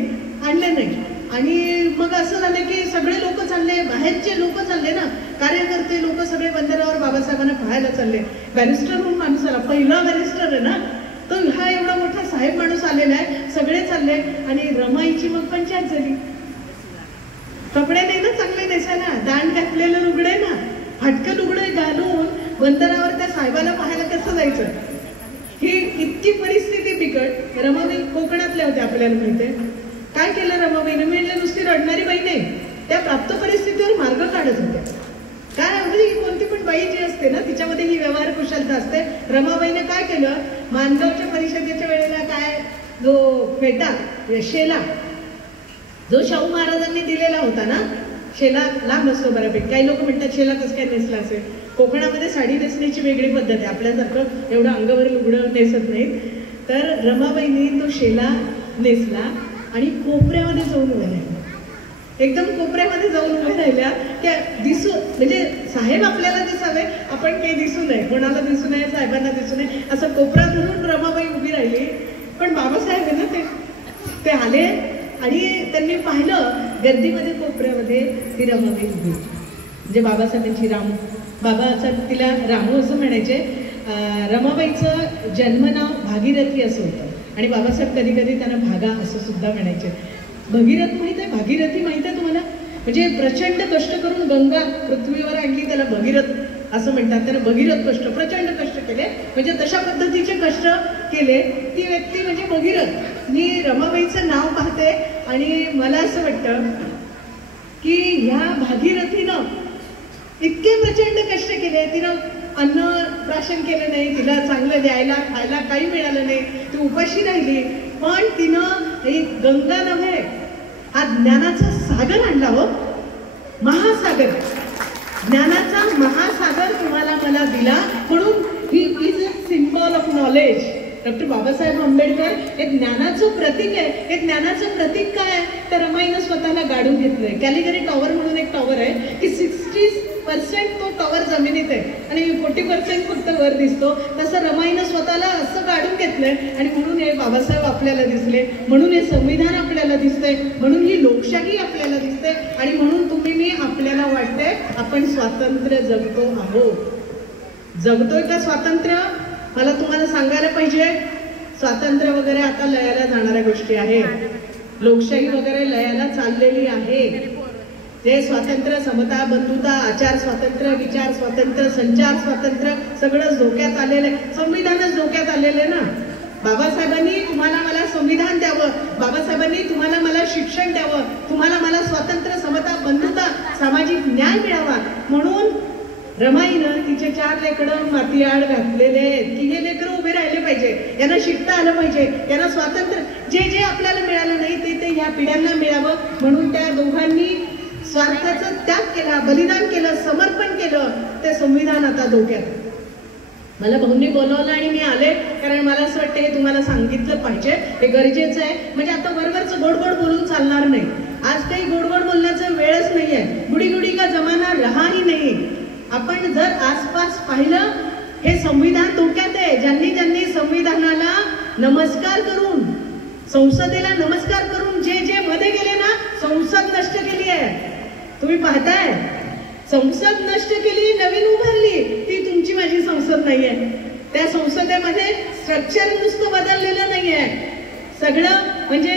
आणलं नाही. आणि मग असं झालं की सगळे लोक चालले, बाहेरचे लोक चालले ना, कार्यकर्ते लोक सगळे बंदरावर बाबासाहेबांना पाहायला चालले. बॅरिस्टर म्हणून माणूस आला, पहिला बॅरिस्टर आहे ना, तो हा एवढा मोठा साहेब माणूस आलेला आहे, सगळे चालले. आणि रमाईची मग पंचायत झाली. कपडे नाही ना चांगले नेसायला, दांड घातलेलं लुगडे ना, फाटकं लुगडे घालून बंदरावर त्या साहेबाला पाहायला कसं जायचं. ही इतकी परिस्थिती बिकट. रमाबाई कोकणातल्या होत्या, आपल्याला माहितीये. काय केलं रमाबाईने, म्हणलं नुसती रडणारी बाई नाही, त्या प्राप्त परिस्थितीवर मार्ग काढत होत्या. काय म्हणजे ही कोणती पण बाई जी असते ना, तिच्यामध्ये ही व्यवहार कुशलता असते. रमाबाईने काय केलं, मानगावच्या परिषदेच्या वेळेला काय जो फेटा शेला जो शाहू महाराजांनी दिलेला होता ना, शेला लांब असतो बऱ्यापैकी. काही लोक म्हणतात शेला कसं काय नेसला असेल. कोकणामध्ये साडी नेसण्याची वेगळी पद्धत आहे, आपल्यासारखं एवढं अंगावर लुगडं नेसत नाही. तर रमाबाईंनी तो शेला नेसला आणि कोपऱ्यामध्ये जाऊन उभ्या राहिल्या, एकदम कोपऱ्यामध्ये जाऊन उभ्या राहिल्या. त्या दिसू म्हणजे साहेब आपल्याला दिसावे, आपण काही दिसू नये, कोणाला दिसू नये, साहेबांना दिसू नये, असं कोपरा धरून रमाबाई उभी राहिली. पण बाबासाहेब आहे ना, ते आले आणि त्यांनी पाहिलं गर्दीमध्ये कोपऱ्यामध्ये ती रमाबाई उभी. म्हणजे बाबासाहेबांची बाबासाहेब तिला रामू असं म्हणायचे. रमाबाईचं जन्मनाव भागीरथी असं होतं आणि बाबासाहेब कधी कधी त्यांना भागा असं सुद्धा म्हणायचे. भगीरथ माहित आहे, भागीरथी माहित आहे तुम्हाला? म्हणजे प्रचंड कष्ट करून गंगा पृथ्वीवर आणली, त्याला भगीरथ असं म्हणतात. त्याने भगीरथ कष्ट, प्रचंड कष्ट केले, म्हणजे तशा पद्धतीचे कष्ट केले. ती व्यक्ती म्हणजे भगीरथ. मी रमाबाईचं नाव पाहते आणि मला असं वाटतं की ह्या भागीरथीनं इतके प्रचंड कष्ट केले. तिनं अन्न प्राशन केलं नाही, तिला चांगलं द्यायला खायला काही मिळालं नाही, ती उपाशी राहिली. पण तिनं एक गंगा नव्हे, हा ज्ञानाचा सागर आणला. हो, महासागर, ज्ञानाचा महासागर तुम्हाला मला दिला. म्हणून he is a symbol of knowledge. Doctor Babasaheb Ambedkar हे ज्ञानाचं प्रतीक आहे. हे ज्ञानाचं प्रतीक काय आहे? तर रमाईनं स्वतःला गाडून घेतलंय. कॅलिगरी टॉवर म्हणून एक टॉवर आहे की 60% तो टॉवर जमिनीत आहे आणि 40% फक्त वर दिसतो. तसं रमाईनं स्वतःला असं गाडून घेतलंय आणि म्हणून हे बाबासाहेब आपल्याला दिसले, म्हणून हे संविधान आपल्याला दिसतंय, म्हणून ही लोकशाही आपल्याला दिसते आणि म्हणून तुम्ही मी आपल्याला वाटतंय आपण स्वातंत्र्य जगतो आहोत. जगतोय का स्वातंत्र्य? मला तुम्हाला सांगायला पाहिजे. स्वातंत्र्य वगैरे आता लयाला जाणाऱ्या गोष्टी आहेत. लोकशाही वगैरे लयाला चाललेली आहे. जे स्वातंत्र्य, समता, बंधुता, आचार स्वातंत्र्य, विचार स्वातंत्र्य, संचार स्वातंत्र्य सगळं धोक्यात आलेलं आहे. संविधानच धोक्यात आलेलं ना. बाबासाहेबांनी तुम्हाला मला संविधान द्यावं, बाबासाहेबांनी तुम्हाला मला शिक्षण द्यावं, तुम्हाला मला स्वातंत्र्य, समता, बंधुता, सामाजिक न्याय मिळावा. म्हणून रमाईनं तिचे 4 लेकरं मातीआड घातलेले आहेत की हे लेकरं उभे राहिले पाहिजे, यांना शिकता आलं पाहिजे, यांना स्वातंत्र्य जे जे आपल्याला मिळालं नाही ते ह्या पिढ्यांना मिळावं. म्हणून त्या दोघांनी स्वार्थाचा त्याग केला, बलिदान केलं, समर्पण केलं. ते संविधान आता धोक्यात. मला भाऊंनी बोलवलं आणि मी आले, कारण मला असं वाटतं हे तुम्हाला सांगितलं पाहिजे, हे गरजेचं आहे. म्हणजे आता वरवरचं गोडगोड बोलून चालणार नाही. आज काही गोडगोड बोलण्याचा वेळच नाही आहे. गुडी का जमाना रहाही नाही. आपण जर आसपास पाहिलं, हे संविधान धोक्यात आहे. ज्यांनी ज्यांनी संविधानाला नमस्कार करून, संसदेला नमस्कार करून जे जे मध्ये गेले ना, संसद नष्ट केली आहे. तुम्ही पाहताय, संसद नष्ट केली, नवीन उभारली. ती तुमची माझी संसद नाहीये. त्या संसदेमध्ये स्ट्रक्चर नुसतं बदललेलं नाहीये, सगळं म्हणजे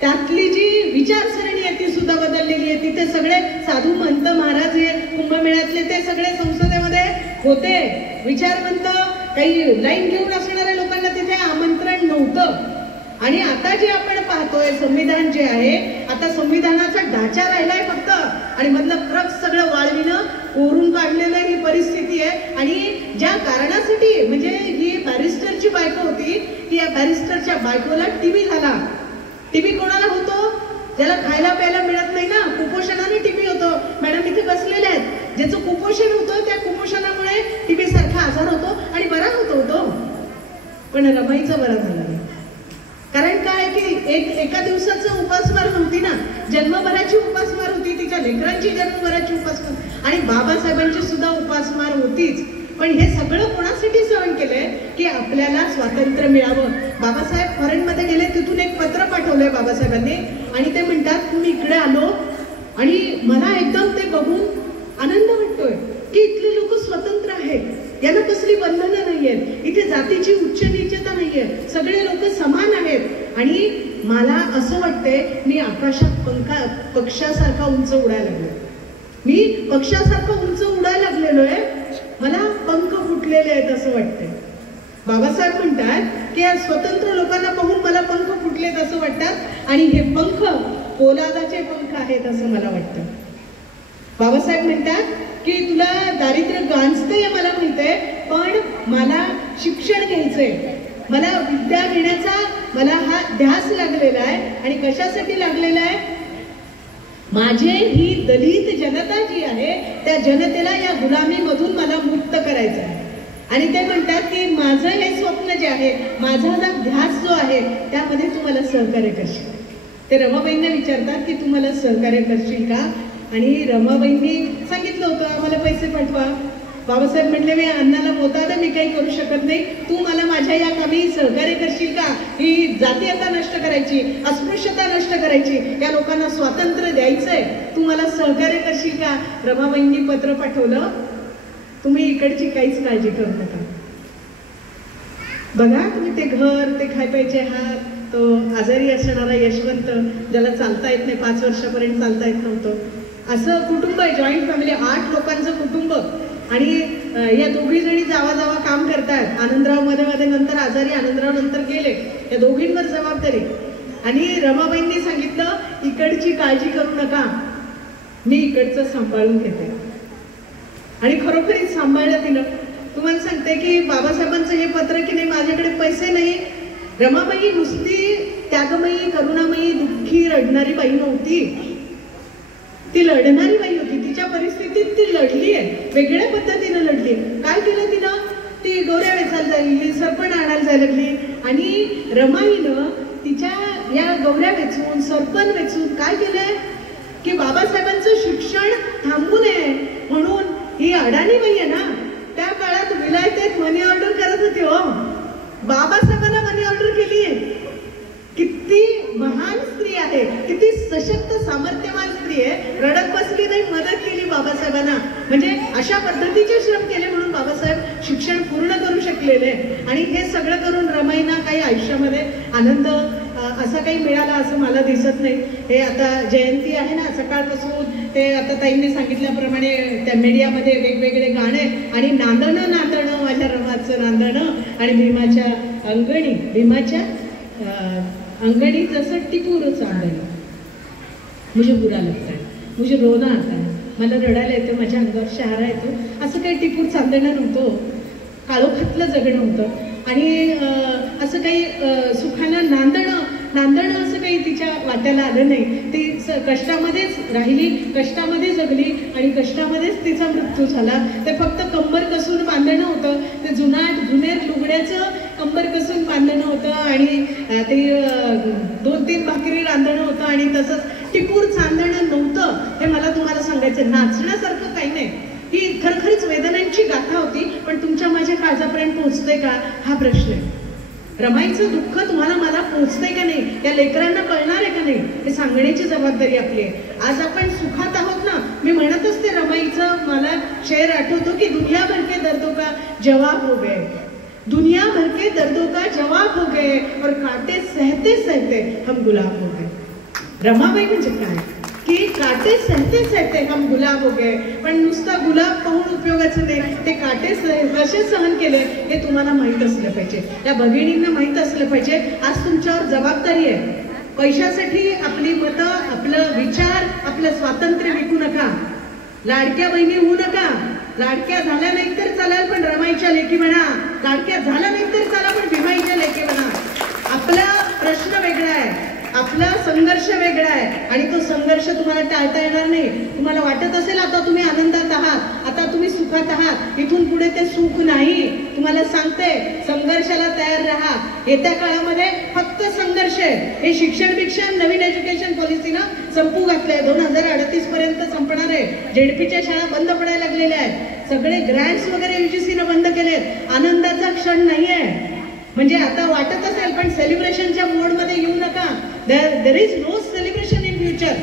त्यातली जी विचारसरणी आहे ती सुद्धा बदललेली आहे. तिथे सगळे साधू महंत महाराज हे कुंभमेळ्यातले ते सगळे संसदेमध्ये होते. विचारवंत, काही लाईन घेऊन असणाऱ्या लोकांना तिथे आमंत्रण नव्हतं. आणि आता जे आपण पाहतोय संविधान जे आहे, आता संविधानाचा ढाचा राहिलाय फक्त आणि मधलं ट्रक सगळं वाळवीनं ओरून काढलेलं ही परिस्थिती आहे. आणि ज्या कारणासाठी, म्हणजे ही बॅरिस्टरची बायको होती, की या बॅरिस्टरच्या बायकोला टीबी झाला. टीबी कोणाला होतो? ज्याला खायला प्यायला मिळत नाही ना, कुपोषणाने टीबी होतो. मॅडम इथे बसलेले आहेत, ज्याचं कुपोषण होतं त्या कुपोषणामुळे टीबी सारखा आजार होतो आणि बरा होतो. पण रमाईचा बरा झाला नाही. कारण काय की एका दिवसाचं उपासमार नव्हती ना, जन्मभराची उपासमार होती, तिच्या लेकरांची जन्मभराची उपासमार आणि बाबासाहेबांची सुद्धा उपासमार होतीच. पण हे सगळं कोणासाठी सहन केलंय? की आपल्याला स्वातंत्र्य मिळावं. बाबासाहेब फॉरेनमध्ये गेले, तिथून एक पत्र पाठवलंय बाबासाहेबांनी आणि ते म्हणतात मी इकडे आलो आणि मला एकदम ते बघून आनंद वाटतोय की इथले लोक स्वतंत्र आहेत, यांना कसली बंधनं नाहीयेत, इथे जातीची उच्च नीचता नाहीये, सगळे लोक समान आहेत. आणि मला असं वाटतंय मी आकाशात पक्षासारखा उंच उडायला लागलो. मी पक्षासारखा उंच उडायला लागलेलो आहे, मला पंख फुटलेले आहेत असं वाटतंय. बाबासाहेब म्हणतात की या स्वतंत्र लोकांना पाहून मला पंख फुटलेत असं वाटतात आणि हे पंख पोलादाचे पंख आहेत असं मला वाटतं. बाबासाहेब म्हणतात की तुला दारिद्र्य गांजतंय मला माहितीये, पण मला शिक्षण घ्यायचंय, मला विद्या घेण्याचा मला हा ध्यास लागलेला आहे. आणि कशासाठी लागलेला आहे? माझे ही दलित जनता जी आहे त्या जनतेला या गुलामीमधून मला मुक्त करायचं आहे. आणि ते म्हणतात की माझं हे स्वप्न जे आहे, माझा हा ध्यास जो आहे त्यामध्ये तू मला सहकार्य करशील. ते रमाबाईंना विचारतात की तू मला सहकार्य करशील का? आणि रमाबाईंनी सांगितलं होतं आम्हाला पैसे पाठवा. बाबासाहेब म्हटले मी अन्नाला पोता मी काही करू शकत नाही, तू मला माझ्या या कामी सहकार्य करशील का? ही जातीयता नष्ट करायची, अस्पृश्यता नष्ट करायची, या लोकांना स्वातंत्र्य द्यायचंय, तू मला सहकार्य करशील का? रमाबाईंनी पत्र पाठवलं, तुम्ही इकडची काहीच काळजी करू नका. बघा तुम्ही ते घर, ते खाय प्यायचे हात, तो आजारी असणारा यशवंत ज्याला चालता येत नाही, 5 वर्षापर्यंत चालता येत नव्हतं, असं कुटुंब आहे, जॉईंट फॅमिली, 8 लोकांचं कुटुंब. आणि या दोघी जणी जावा जावा काम करतात. आनंदराव मध्ये नंतर आजारी, आनंदराव नंतर गेले, या दोघींवर जबाबदारी. आणि रमाबाईंनी सांगितलं इकडची काळजी करू नका, मी इकडचं सांभाळून घेते. आणि खरोखरीच सांभाळलं तिनं. तुम्हाला सांगते की बाबासाहेबांचं हे पत्र की नाही, माझ्याकडे पैसे नाही. रमाबाई नुसती त्यागमयी, करुणामयी, दुःखी, रडणारी बाई नव्हती, ती लढणारी बाई होती. तिच्या परिस्थितीत ती लढली आहे, वेगळ्या पद्धतीनं लढली. काय केलं तिनं? ती गौऱ्या वेचायला लागली, सरपण आणायला जायला लागली. आणि रमाईनं तिच्या या गौऱ्या वेचून, सरपण वेचून काय केलंय की बाबासाहेबांचं शिक्षण थांबू नये म्हणून, ही अडाणी बाई आहे ना, त्या काळात विलायतेत मनी ऑर्डर करत होती. हो, बाबासाहेबांना मनी ऑर्डर केली आहे. किती महान स्त्री आहे, किती सशक्त सामर्थ्यवान स्त्री आहे. रडत बसली नाही, मदत केली बाबासाहेबांना. म्हणजे अशा पद्धतीचे श्रम केले म्हणून बाबासाहेब शिक्षण पूर्ण करू शकलेले. आणि हे सगळं करून रमाईना काही आयुष्यामध्ये आनंद असा काही मिळाला असं मला दिसत नाही. हे आता जयंती आहे ना, सकाळपासून ते आता ताईंनी सांगितल्याप्रमाणे त्या मीडियामध्ये वेगवेगळे गाणे आणि नांदणं नांदणं माझ्या रमाचं नांदणं, आणि भीमाच्या अंगणी, भीमाच्या अंगणी जसं टिपूर चांदणं, मुझे बुरा लगता है, मुझे रोना आता है, मला रडायला येतं, माझ्या अंगावर शहारा येतो. असं काही टिपूर चांदणं नव्हतं, काळोखातलं जगणं होतं. आणि असं काही सुखानं नांदणं असं काही तिच्या वाट्याला आलं नाही. ती कष्टामध्येच राहिली, कष्टामध्ये जगली आणि कष्टामध्येच तिचा मृत्यू झाला. ते फक्त कंबर कसून बांधणं होतं, ते जुनेर लुगड्याचं कंबर कसून बांधणं होतं, आणि ते 2-3 भाकरी रांधणं होतं, आणि तसंच टिपूर चांदणं नव्हतं. हे मला तुम्हाला सांगायचं. नाचण्यासारखं काही नाही, ही खरखरीच वेदनांची गाथा होती. पण तुमच्या माझ्या काळजापर्यंत पोहोचते का हा प्रश्न आहे. रमाईचं दुःख तुम्हाला मला पोहोचतंय का नाही, या लेकरांना कळणार आहे का नाही, हे सांगण्याची जबाबदारी आपली आहे. आज आपण सुखात आहोत ना. मी म्हणत असते रमाईचं मला शेर आठवतो की दुनिया भर के दर्दों का जवाब हो गए, दुनिया भर के दर्दों का जवाब हो गए, और काटे सहते सहते हम गुलाब हो गए. रमाबाई म्हणजे काय की काटे सहते सहते हम गुलाब हो गए. पण नुसता गुलाब पाहून उपयोगाचं नाही, ते काटे कसे सहन केले हे तुम्हाला माहीत असलं पाहिजे, त्या भगिनींना माहीत असलं पाहिजे. आज तुमच्यावर जबाबदारी आहे. पैशासाठी आपली मतं, आपलं विचार, आपलं स्वातंत्र्य विकू नका. लाडक्या बहिणी होऊ नका. लाडक्या झाल्या नाही तर चालेल पण रमाईच्या लेकी म्हणा, लाडक्या झाल्या नाही तर चाला पण भीमाईच्या लेकी म्हणा. आपला प्रश्न वेगळा आहे, आपला संघर्ष वेगळा आहे, आणि तो संघर्ष तुम्हाला टाळता येणार नाही. तुम्हाला वाटत असेल आता तुम्ही आनंदात आहात, आता तुम्ही सुखात आहात, इथून पुढे ते सुख नाही. तुम्हाला सांगते, संघर्षाला तयार राहा. येत्या काळामध्ये फक्त संघर्ष आहे. हे शिक्षण नवीन एज्युकेशन पॉलिसीनं संपू घातलंय. 2038 पर्यंत संपणार आहे. जेडपीच्या शाळा बंद पडायला लागलेल्या आहेत. सगळे ग्रँट्स वगैरे UGCनं बंद केलेत. आनंदाचा क्षण नाहीये. म्हणजे आता वाटत असेल पण सेलिब्रेशनच्या मोडमध्ये येऊ नका. There is no celebration in future.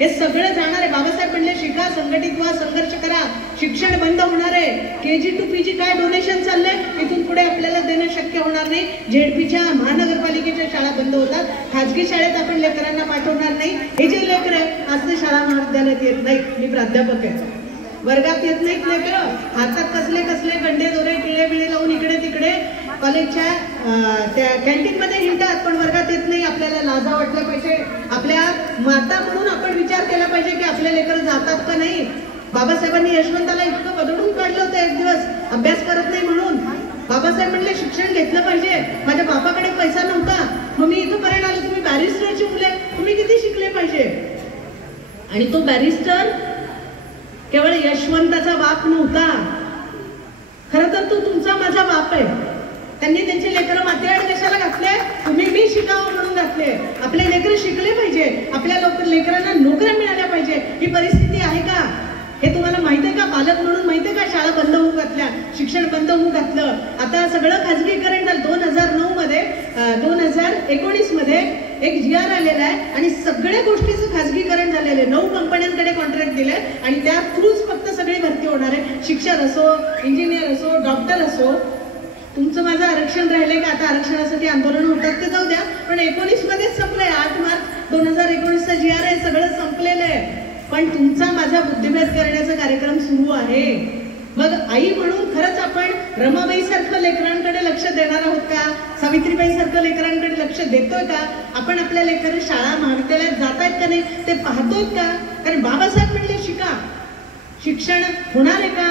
हे सगळं जाणार आहे. बाबासाहेब म्हणले शिका, संघटित व्हा, संघर्ष करा. शिक्षण बंद होणार आहे. KG to PG काय डोनेशन चाललंय, इथून पुढे आपल्याला देणं शक्य होणार नाही. जेडपीच्या महानगरपालिकेच्या शाळा बंद होतात. खाजगी शाळेत आपण लेकरांना पाठवणार नाही. हे जे लेकर आहे आज ते शाळा महाविद्यालयात येत नाही. मी प्राध्यापक आहे, वर्गात येत नाहीत लेकर. हातात कसले कसले गंडे दोरे टिळे बिळे लावून इकडे तिकडे कॉलेजच्या त्या कॅन्टीनमध्ये हिंडतात, पण वर्गात येत नाही. आपल्याला लाजा वाटलं पाहिजे. आपल्या माता म्हणून आपण विचार केला पाहिजे की आपले लेकर जातात का नाही. बाबासाहेबांनी यशवंताला इतकं बदलून काढलं होतं एक दिवस, अभ्यास करत नाही म्हणून. बाबासाहेब म्हणले शिक्षण घेतलं पाहिजे. माझ्या बापाकडे पैसा नव्हता, मग मी इथं पर्यंत आलो. तुम्ही बॅरिस्टरचे मुले, तुम्ही किती शिकले पाहिजे. आणि तो बॅरिस्टर केवळ यशवंताचा बाप नव्हता, खरं तर तो तुमचा माझा बाप आहे. त्यांनी त्यांचे लेकरं मातीआड कशाला घातले? तुम्ही मी शिकावं म्हणून घातले. आपले लेकरं शिकले पाहिजे, आपल्या लेकरांना नोकऱ्या मिळाल्या पाहिजे. ही परिस्थिती आहे का? हे तुम्हाला माहिती आहे का? पालक म्हणून माहिती आहे का? शाळा बंद होऊ घातल्या, शिक्षण बंद होऊ घातलं. आता सगळं खाजगीकरण झालं. 2009 मध्ये 2019 मध्ये एक GR आलेला आहे आणि सगळ्या गोष्टीचं खाजगीकरण झालेलं आहे. 9 कंपन्यांकडे कॉन्ट्रॅक्ट दिले आणि त्या थ्रूच फक्त सगळी भरती होणार आहे. शिक्षक असो, इंजिनियर असो, डॉक्टर असो. तुमचं माझं आरक्षण राहिले का? आता आरक्षणासाठी आंदोलन होतात ते जाऊ द्या, पण 19 मध्येच संपलंय. 8 मार्च 2019चा GR आहे, सगळं संपलेलं आहे. पण तुमचा माझा बुद्धिभेद करण्याचा कार्यक्रम सुरू आहे. मग आई म्हणून खरंच आपण रमाबाई सारखं लेकरांकडे लक्ष देणार आहोत का? सावित्रीबाई सारखं लेकरांकडे लक्ष देतोय का? आपण आपल्या लेकरं शाळा महाविद्यालयात जात आहेत का नाही ते पाहतोय का? कारण बाबासाहेब म्हणले शिका. शिक्षण होणार आहे का?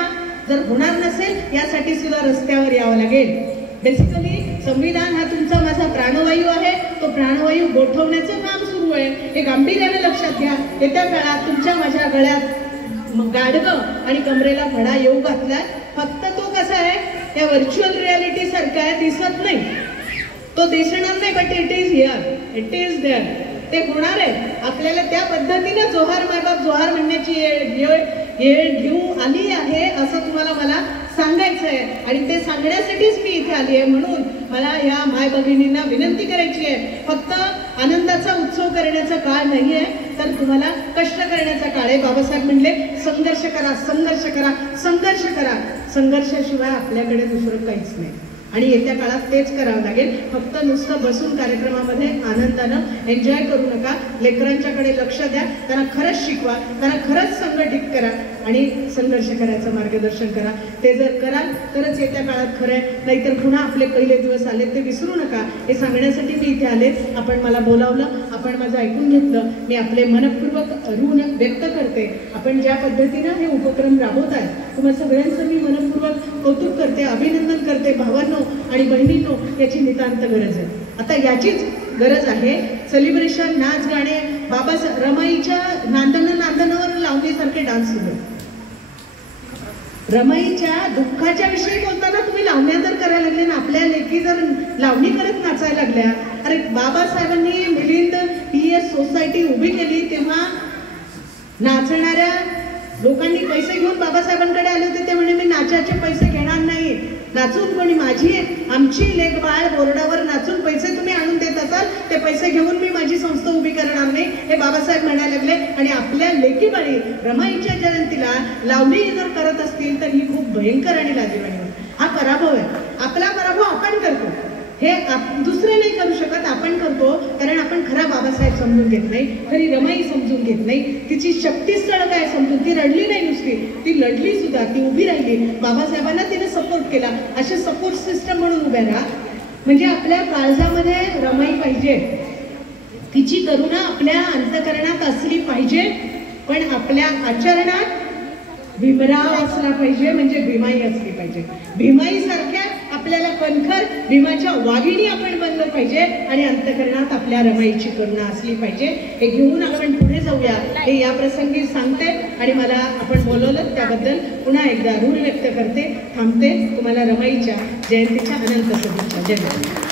जर होणार नसेल यासाठी सुद्धा रस्त्यावर यावं लागेल. बेसिकली संविधान हा तुमचा माझा प्राणवायू आहे. तो प्राणवायू गोठवण्याचं काम सुरू आहे. हे गांभीर्याने लक्षात घ्या. येत्या काळात तुमच्या माझ्या गळ्यात गाडगं आणि कमरेला फडा येऊ घातलाय. फक्त तो कसा आहे? या व्हर्च्युअल रियालिटी सारखा आहे, दिसत नाही. तो दिसणार नाही, but it is here, it is there. ते होणार आहे. आपल्याला त्या पद्धतीने जोहार मायबाप जोहार म्हणण्याची वेळ घेऊन आली आहे असं तुम्हाला मला सांगायचं आहे. आणि ते सांगण्यासाठीच मी इथे आली आहे. म्हणून मला या माय भगिनींना विनंती करायची आहे, फक्त आनंदाचा उत्सव करण्याचा काळ नाही आहे, तर तुम्हाला कष्ट करण्याचा काळ आहे. बाबासाहेब म्हणले संघर्ष करा, संघर्ष करा, संघर्ष करा. संघर्षाशिवाय आपल्याकडे दुसरं काहीच नाही. आणि येत्या काळात तेच करावं लागेल. फक्त नुसतं बसून कार्यक्रमामध्ये आनंदानं एन्जॉय करू नका. लेकरांच्याकडे लक्ष द्या, त्यांना खरंच शिकवा, त्यांना खरंच संघटित करा आणि संघर्ष करायचं मार्गदर्शन करा. ते जर कराल तरच येत्या काळात खरं आहे. नाहीतर पुन्हा आपले पहिले दिवस आले ते विसरू नका. हे सांगण्यासाठी मी इथे आले. आपण मला बोलावलं, आपण माझं ऐकून घेतलं. मी आपले मनपूर्वक ऋण व्यक्त करते. आपण ज्या पद्धतीनं हे उपक्रम राबवत आहे तुम्हा सगळ्यांचं मी मनपूर्वक कौतुक करते, अभिनंदन करते. भावांनो आणि बहिणींनो, याची नितांत गरज आहे. आता याचीच गरज आहे. सेलिब्रेशन, नाच गाणे, रमाईच्या नांदनावर लावणीसारखे डान्स सुरू. रमाईच्या दुःखाच्या विषयी बोलताना तुम्ही लावण्या जर करायला लागले ना, आपल्या लेकी जर लावणी करत नाचायला लागल्या. अरे बाबासाहेबांनी मिलिंद PS सोसायटी उभी केली तेव्हा नाचणाऱ्या लोकांनी पैसे घेऊन बाबासाहेबांकडे आले होते. ते म्हणे मी नाचाचे पैसे घेणार नाही. नाचून कोणी आमची लेक बाळ बोर्डावर नाचून पैसे तुम्ही आणून देत असाल, ते पैसे घेऊन मी माझी संस्था उभी करणार नाही, हे बाबासाहेब म्हणायला लागले. आणि आपल्या लेकी बाळी रमाईच्या जयंतीला लावणी जर करत असतील तर ही खूप भयंकर आणि लाजिरवाणी. हा पराभव आहे. आपला पराभव आपण करतो, हे दुसरे नाही करू शकत, आपण करतो. कारण आपण खरा बाबासाहेब समजून घेत नाही, खरी रमाई समजून घेत नाही, तिची शक्तीस्थळ काय समजून. ती रडली नाही नुसती, ती लढली सुद्धा, ती उभी राहिली. बाबासाहेबांना तिने सपोर्ट केला. असे सपोर्ट सिस्टम म्हणून उभ्या राहा. म्हणजे आपल्या काळजामध्ये रमाई पाहिजे, तिची करुणा आपल्या अंतकरणात असली पाहिजे, पण आपल्या आचरणात भीमराव असला पाहिजे, म्हणजे भीमाई असली पाहिजे. भीमाई सारख्या आपल्याला कणखर भीमाच्या वाघिणी आपण बनलं पाहिजे आणि अंतकरणात आपल्या रमाईची करुणा असली पाहिजे. हे घेऊन आपण पुढे जाऊया हे या प्रसंगी सांगते. आणि मला आपण बोलवलं त्याबद्दल पुन्हा एकदा ऋण व्यक्त करते, थांबते. तुम्हाला रमाईच्या जयंतीच्या अनंत शुभेच्छा. जय